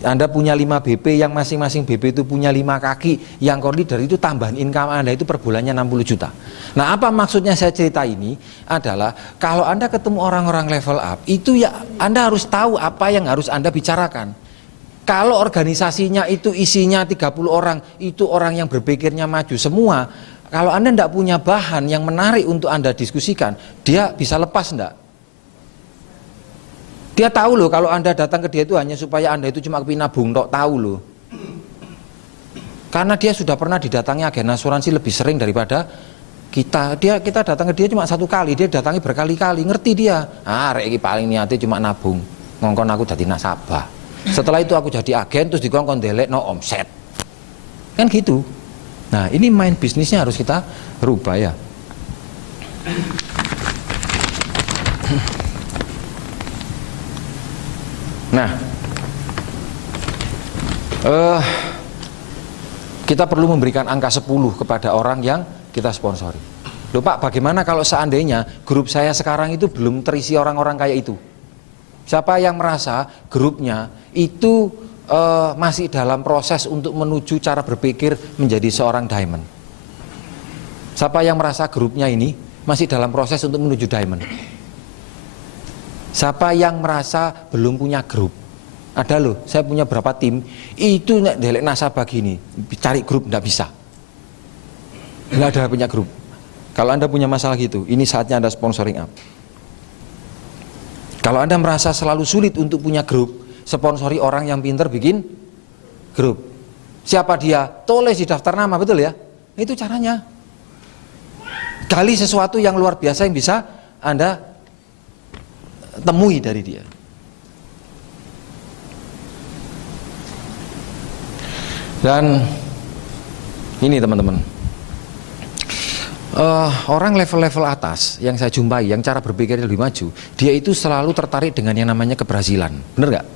Anda punya 5 BP yang masing-masing BP itu punya 5 kaki yang kollider, itu tambahan income Anda itu per bulannya 60 juta. Nah, apa maksudnya saya cerita ini adalah kalau Anda ketemu orang-orang level up, itu ya Anda harus tahu apa yang harus Anda bicarakan. Kalau organisasinya itu isinya 30 orang, itu orang yang berpikirnya maju semua. Kalau Anda tidak punya bahan yang menarik untuk Anda diskusikan, dia bisa lepas enggak? Dia tahu loh kalau Anda datang ke dia itu hanya supaya Anda itu cuma kepinabung tok, tahu loh. Karena dia sudah pernah didatangi agen asuransi lebih sering daripada kita. Kita datang ke dia cuma 1 kali, dia datangi berkali-kali, ngerti dia. Ah, rek iki paling niatnya cuma nabung. Ngongkon aku jadi nasabah. Setelah itu aku jadi agen terus dikongkon delek no omset. Kan gitu. Nah, ini main bisnisnya harus kita rubah ya. Nah, kita perlu memberikan angka 10 kepada orang yang kita sponsori. Loh Pak, bagaimana kalau seandainya grup saya sekarang itu belum terisi orang-orang kayak itu? Siapa yang merasa grupnya itu masih dalam proses untuk menuju cara berpikir menjadi seorang diamond? Siapa yang merasa grupnya ini masih dalam proses untuk menuju diamond? Siapa yang merasa belum punya grup? Ada loh, saya punya berapa tim, itu delek nasabah gini, cari grup nggak bisa. Nggak ada punya grup. Kalau Anda punya masalah gitu, ini saatnya Anda sponsoring up. Kalau Anda merasa selalu sulit untuk punya grup, sponsori orang yang pinter bikin grup. Siapa dia? Tulis di daftar nama, betul ya? Itu caranya. Gali sesuatu yang luar biasa yang bisa Anda temui dari dia. Dan ini teman-teman, orang level-level atas yang saya jumpai, yang cara berpikirnya lebih maju, dia itu selalu tertarik dengan yang namanya keberhasilan. Bener gak?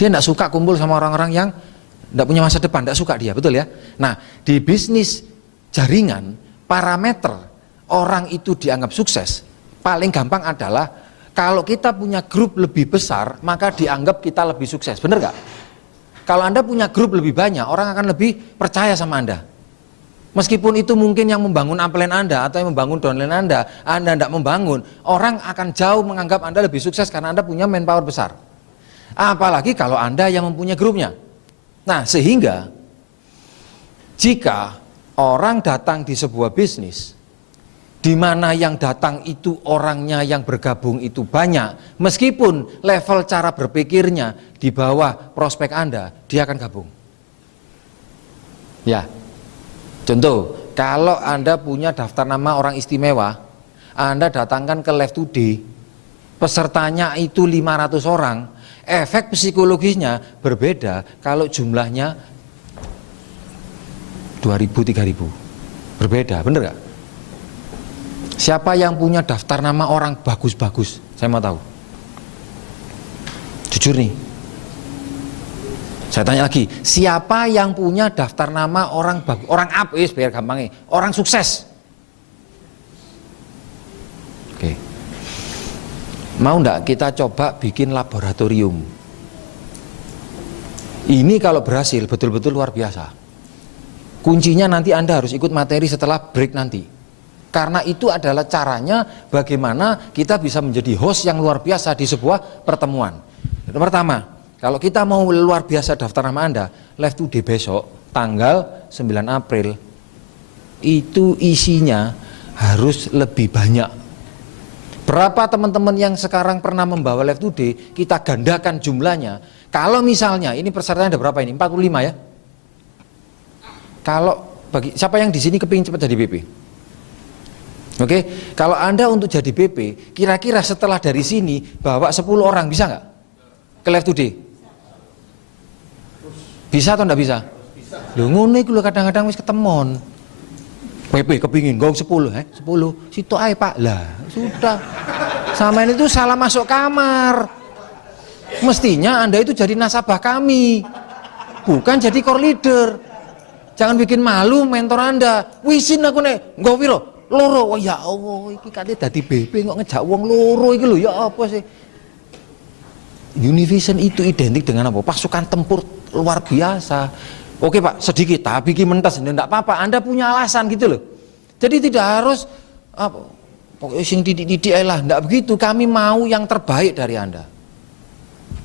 Dia tidak suka kumpul sama orang-orang yang tidak punya masa depan, tidak suka dia, betul ya? Nah, di bisnis jaringan, parameter orang itu dianggap sukses paling gampang adalah kalau kita punya grup lebih besar, maka dianggap kita lebih sukses. Bener gak? Kalau Anda punya grup lebih banyak, orang akan lebih percaya sama Anda. Meskipun itu mungkin yang membangun upline Anda atau yang membangun downline Anda tidak membangun, orang akan jauh menganggap Anda lebih sukses karena Anda punya manpower besar. Apalagi kalau Anda yang mempunyai grupnya. Nah, sehingga jika orang datang di sebuah bisnis, di mana yang datang itu orangnya yang bergabung itu banyak, meskipun level cara berpikirnya di bawah prospek Anda, dia akan gabung. Ya, contoh, kalau Anda punya daftar nama orang istimewa, Anda datangkan ke Live Today, pesertanya itu 500 orang, efek psikologisnya berbeda kalau jumlahnya 2.000, 3.000. Berbeda, bener gak? Siapa yang punya daftar nama orang bagus-bagus? Saya mau tahu. Jujur nih. Saya tanya lagi, siapa yang punya daftar nama orang bagus, orang up, biar gampangnya, orang sukses? Oke. Mau enggak kita coba bikin laboratorium? Ini kalau berhasil betul-betul luar biasa. Kuncinya nanti Anda harus ikut materi setelah break nanti. Karena itu adalah caranya bagaimana kita bisa menjadi host yang luar biasa di sebuah pertemuan. Yang pertama, kalau kita mau luar biasa daftar nama Anda, Live Today besok tanggal 9 April itu isinya harus lebih banyak. Berapa teman-teman yang sekarang pernah membawa Live Today, kita gandakan jumlahnya. Kalau misalnya ini pesertanya ada berapa ini? 45 ya? Kalau bagi siapa yang di sini kepingin cepat jadi BP? Oke, kalau Anda untuk jadi BP, kira-kira setelah dari sini bawa 10 orang bisa nggak ke Live Today? Bisa atau enggak bisa? Loh ngono iku lho kadang-kadang wis ketemon. PP kepingin gong 10, 10 situ aja Pak, lah sudah sama ini tuh salah masuk kamar. Mestinya Anda itu jadi nasabah kami, bukan jadi core leader. Jangan bikin malu mentor Anda. Wisin aku nek nggo piro? Loro. Oh ya Allah, iki kate dadi BP kok ngejak wong loro iki lho, ya apa sih? Univision itu identik dengan apa? Pasukan tempur luar biasa. Oke Pak, sedikit tapi ki mentes, enggak apa-apa. Anda punya alasan gitu loh. Jadi tidak harus apa, pokoknya sing titik-titik lah, enggak begitu. Kami mau yang terbaik dari Anda.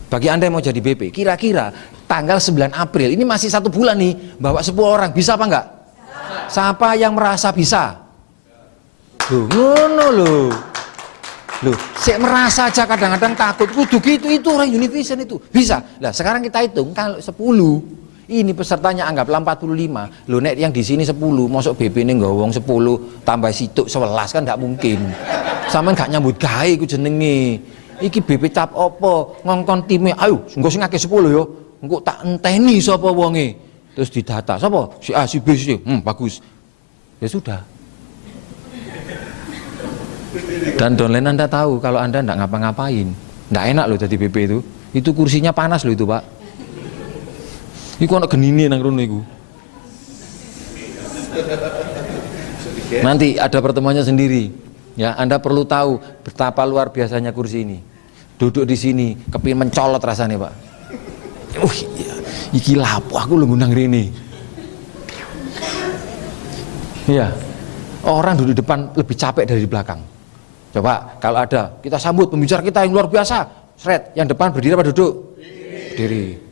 Bagi Anda yang mau jadi BP, kira-kira tanggal 9 April, ini masih 1 bulan nih, bawa 10 orang, bisa apa enggak? Siapa yang merasa bisa? Loh, ngono loh. Loh, saya merasa aja kadang-kadang takut, kudu gitu, itu orang Univision itu. Bisa. Nah, sekarang kita hitung kalau 10. Ini pesertanya anggaplah 45. Loh nek yang di sini 10, masuk BP ini nggak wong 10 tambah situk 11 kan enggak mungkin. Sama enggak nyambut gawe iku jenenge. Iki BP cap opo ngongkon time, ayo engko sing akeh 10 yo. Engko tak enteni sapa wonge. Terus didata, sapa? Si A, si B, si C. Bagus. Ya sudah. Dan downline Anda tahu kalau Anda enggak ngapa-ngapain. Enggak enak loh jadi BP itu. Itu kursinya panas loh itu, Pak. Iku ana genine nang rono iku. Nanti ada pertemuannya sendiri. Ya, Anda perlu tahu betapa luar biasanya kursi ini. Duduk di sini, kepingin mencolot rasanya, Pak. Iki lapo aku lho ngundang rene. Iya. Orang duduk depan lebih capek dari di belakang. Coba kalau ada, kita sambut pembicara kita yang luar biasa. Sret, yang depan berdiri apa duduk? Berdiri.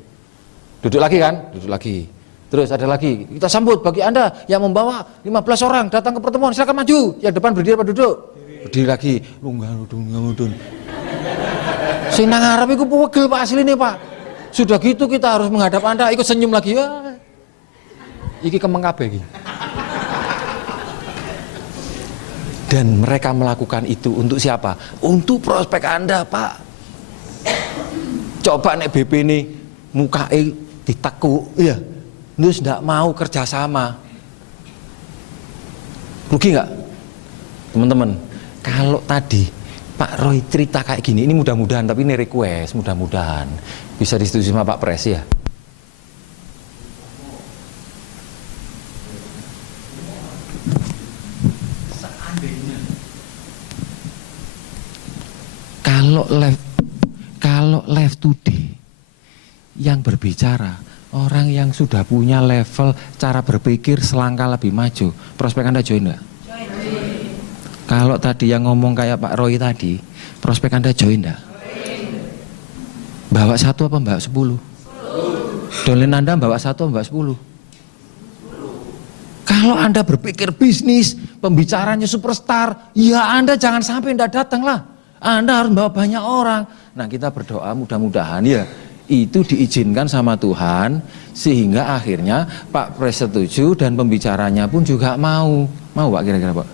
Duduk lagi kan? Duduk lagi. Terus ada lagi, kita sambut bagi Anda yang membawa 15 orang datang ke pertemuan, silakan maju. Yang depan berdiri apa duduk? Berdiri lagi. Mudun. Sing nang ngarep iku pegel Pak asline Pak. Sudah gitu kita harus menghadap Anda, ikut senyum lagi ya. Iki kemeng kabeh iki. Dan mereka melakukan itu untuk siapa? Untuk prospek Anda, Pak. Coba nek BP ini mukae ditekuk, iya. Terus ndak mau kerjasama, rugi nggak, teman-teman? Kalau tadi Pak Roy cerita kayak gini, ini mudah-mudahan, tapi ini request, mudah-mudahan bisa disetujui sama Pak Pres ya. Kalau left today yang berbicara orang yang sudah punya level cara berpikir selangkah lebih maju, prospek Anda join enggak? Kalau tadi yang ngomong kayak Pak Roy tadi, prospek Anda join enggak? Bawa 1 apa bawa 10? Dolen Anda bawa 1 apa bawa 10? Kalau Anda berpikir bisnis, pembicaranya superstar, ya Anda jangan sampai enggak datang lah. Anda harus bawa banyak orang. Nah kita berdoa mudah-mudahan ya itu diizinkan sama Tuhan sehingga akhirnya Pak Pres setuju dan pembicaranya pun juga mau Pak kira-kira Pak.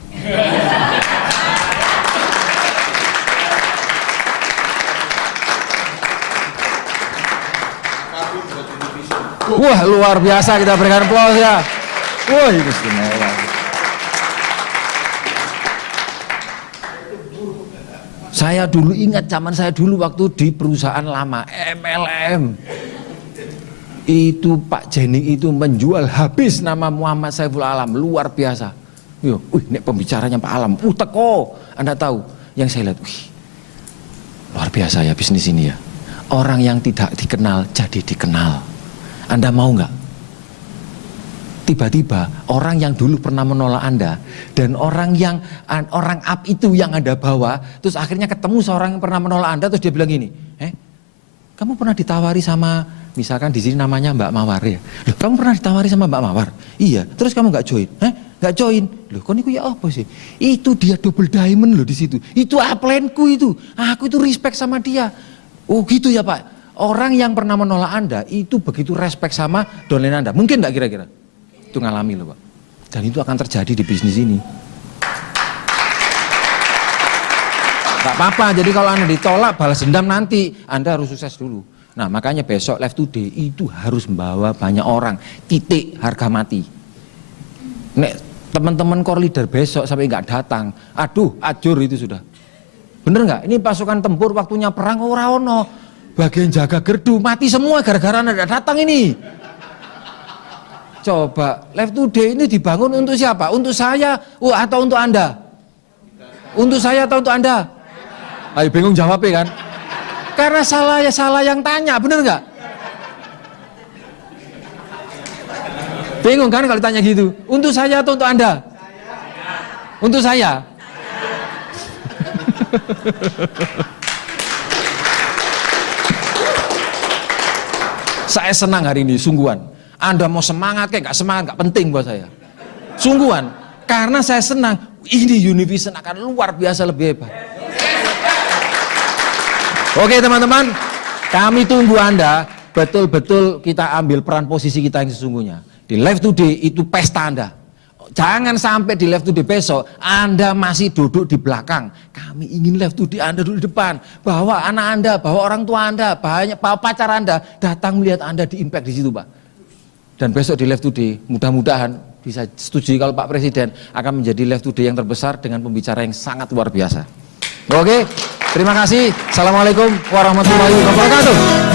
Wah luar biasa, kita berikan aplaus ya. Wah ini istimewa. Saya dulu ingat zaman saya dulu waktu di perusahaan lama MLM. Itu Pak Jening itu menjual habis nama Muhammad Saiful Alam, luar biasa. Yo, ini pembicaranya Pak Alam, teko. Anda tahu, yang saya lihat, luar biasa ya bisnis ini ya. Orang yang tidak dikenal jadi dikenal. Anda mau nggak? Tiba-tiba orang yang dulu pernah menolak Anda dan orang up itu yang Anda bawa, terus akhirnya ketemu seorang yang pernah menolak Anda, terus dia bilang gini, kamu pernah ditawari sama, misalkan di sini namanya Mbak Mawar ya, loh kamu pernah ditawari sama Mbak Mawar? Iya, terus kamu nggak join? Nggak join? Loh kok ini ya apa sih? Itu dia double diamond loh di situ. Itu upline-ku itu, aku itu respect sama dia. Oh gitu ya Pak. Orang yang pernah menolak Anda itu begitu respect sama downline Anda. Mungkin nggak kira-kira? Itu ngalami loh Pak. Dan itu akan terjadi di bisnis ini. Gak apa-apa, jadi kalau Anda ditolak balas dendam nanti, Anda harus sukses dulu. Nah makanya besok Live Today itu harus membawa banyak orang, titik harga mati. Nek Teman-teman core leader besok sampai nggak datang, aduh ajur itu sudah. Bener nggak? Ini pasukan tempur waktunya perang ora ono. Bagian jaga gerdu mati semua gara-gara Anda tidak datang ini. Coba Live Today ini dibangun untuk siapa? Untuk saya atau untuk Anda? Untuk saya atau untuk Anda? Ayo bingung jawabnya kan? Karena salah yang tanya, bener nggak? Bingung kan kalau tanya gitu? Untuk saya atau untuk Anda? Untuk saya. Saya senang hari ini, sungguhan. Anda mau semangat kayak nggak semangat nggak penting buat saya. Sungguhan, karena saya senang. Ini Univision akan luar biasa lebih hebat. Oke teman-teman, kami tunggu Anda betul-betul kita ambil peran posisi kita yang sesungguhnya. Di Live Today itu pesta Anda. Jangan sampai di Live Today besok Anda masih duduk di belakang. Kami ingin Live Today Anda duduk di depan. Bawa anak Anda, bawa orang tua Anda, bawa pacar Anda datang melihat Anda di impact di situ, Pak. Dan besok di Live Today mudah-mudahan bisa setuju kalau Pak Presiden akan menjadi Live Today yang terbesar dengan pembicara yang sangat luar biasa. Oke, terima kasih. Assalamualaikum warahmatullahi wabarakatuh.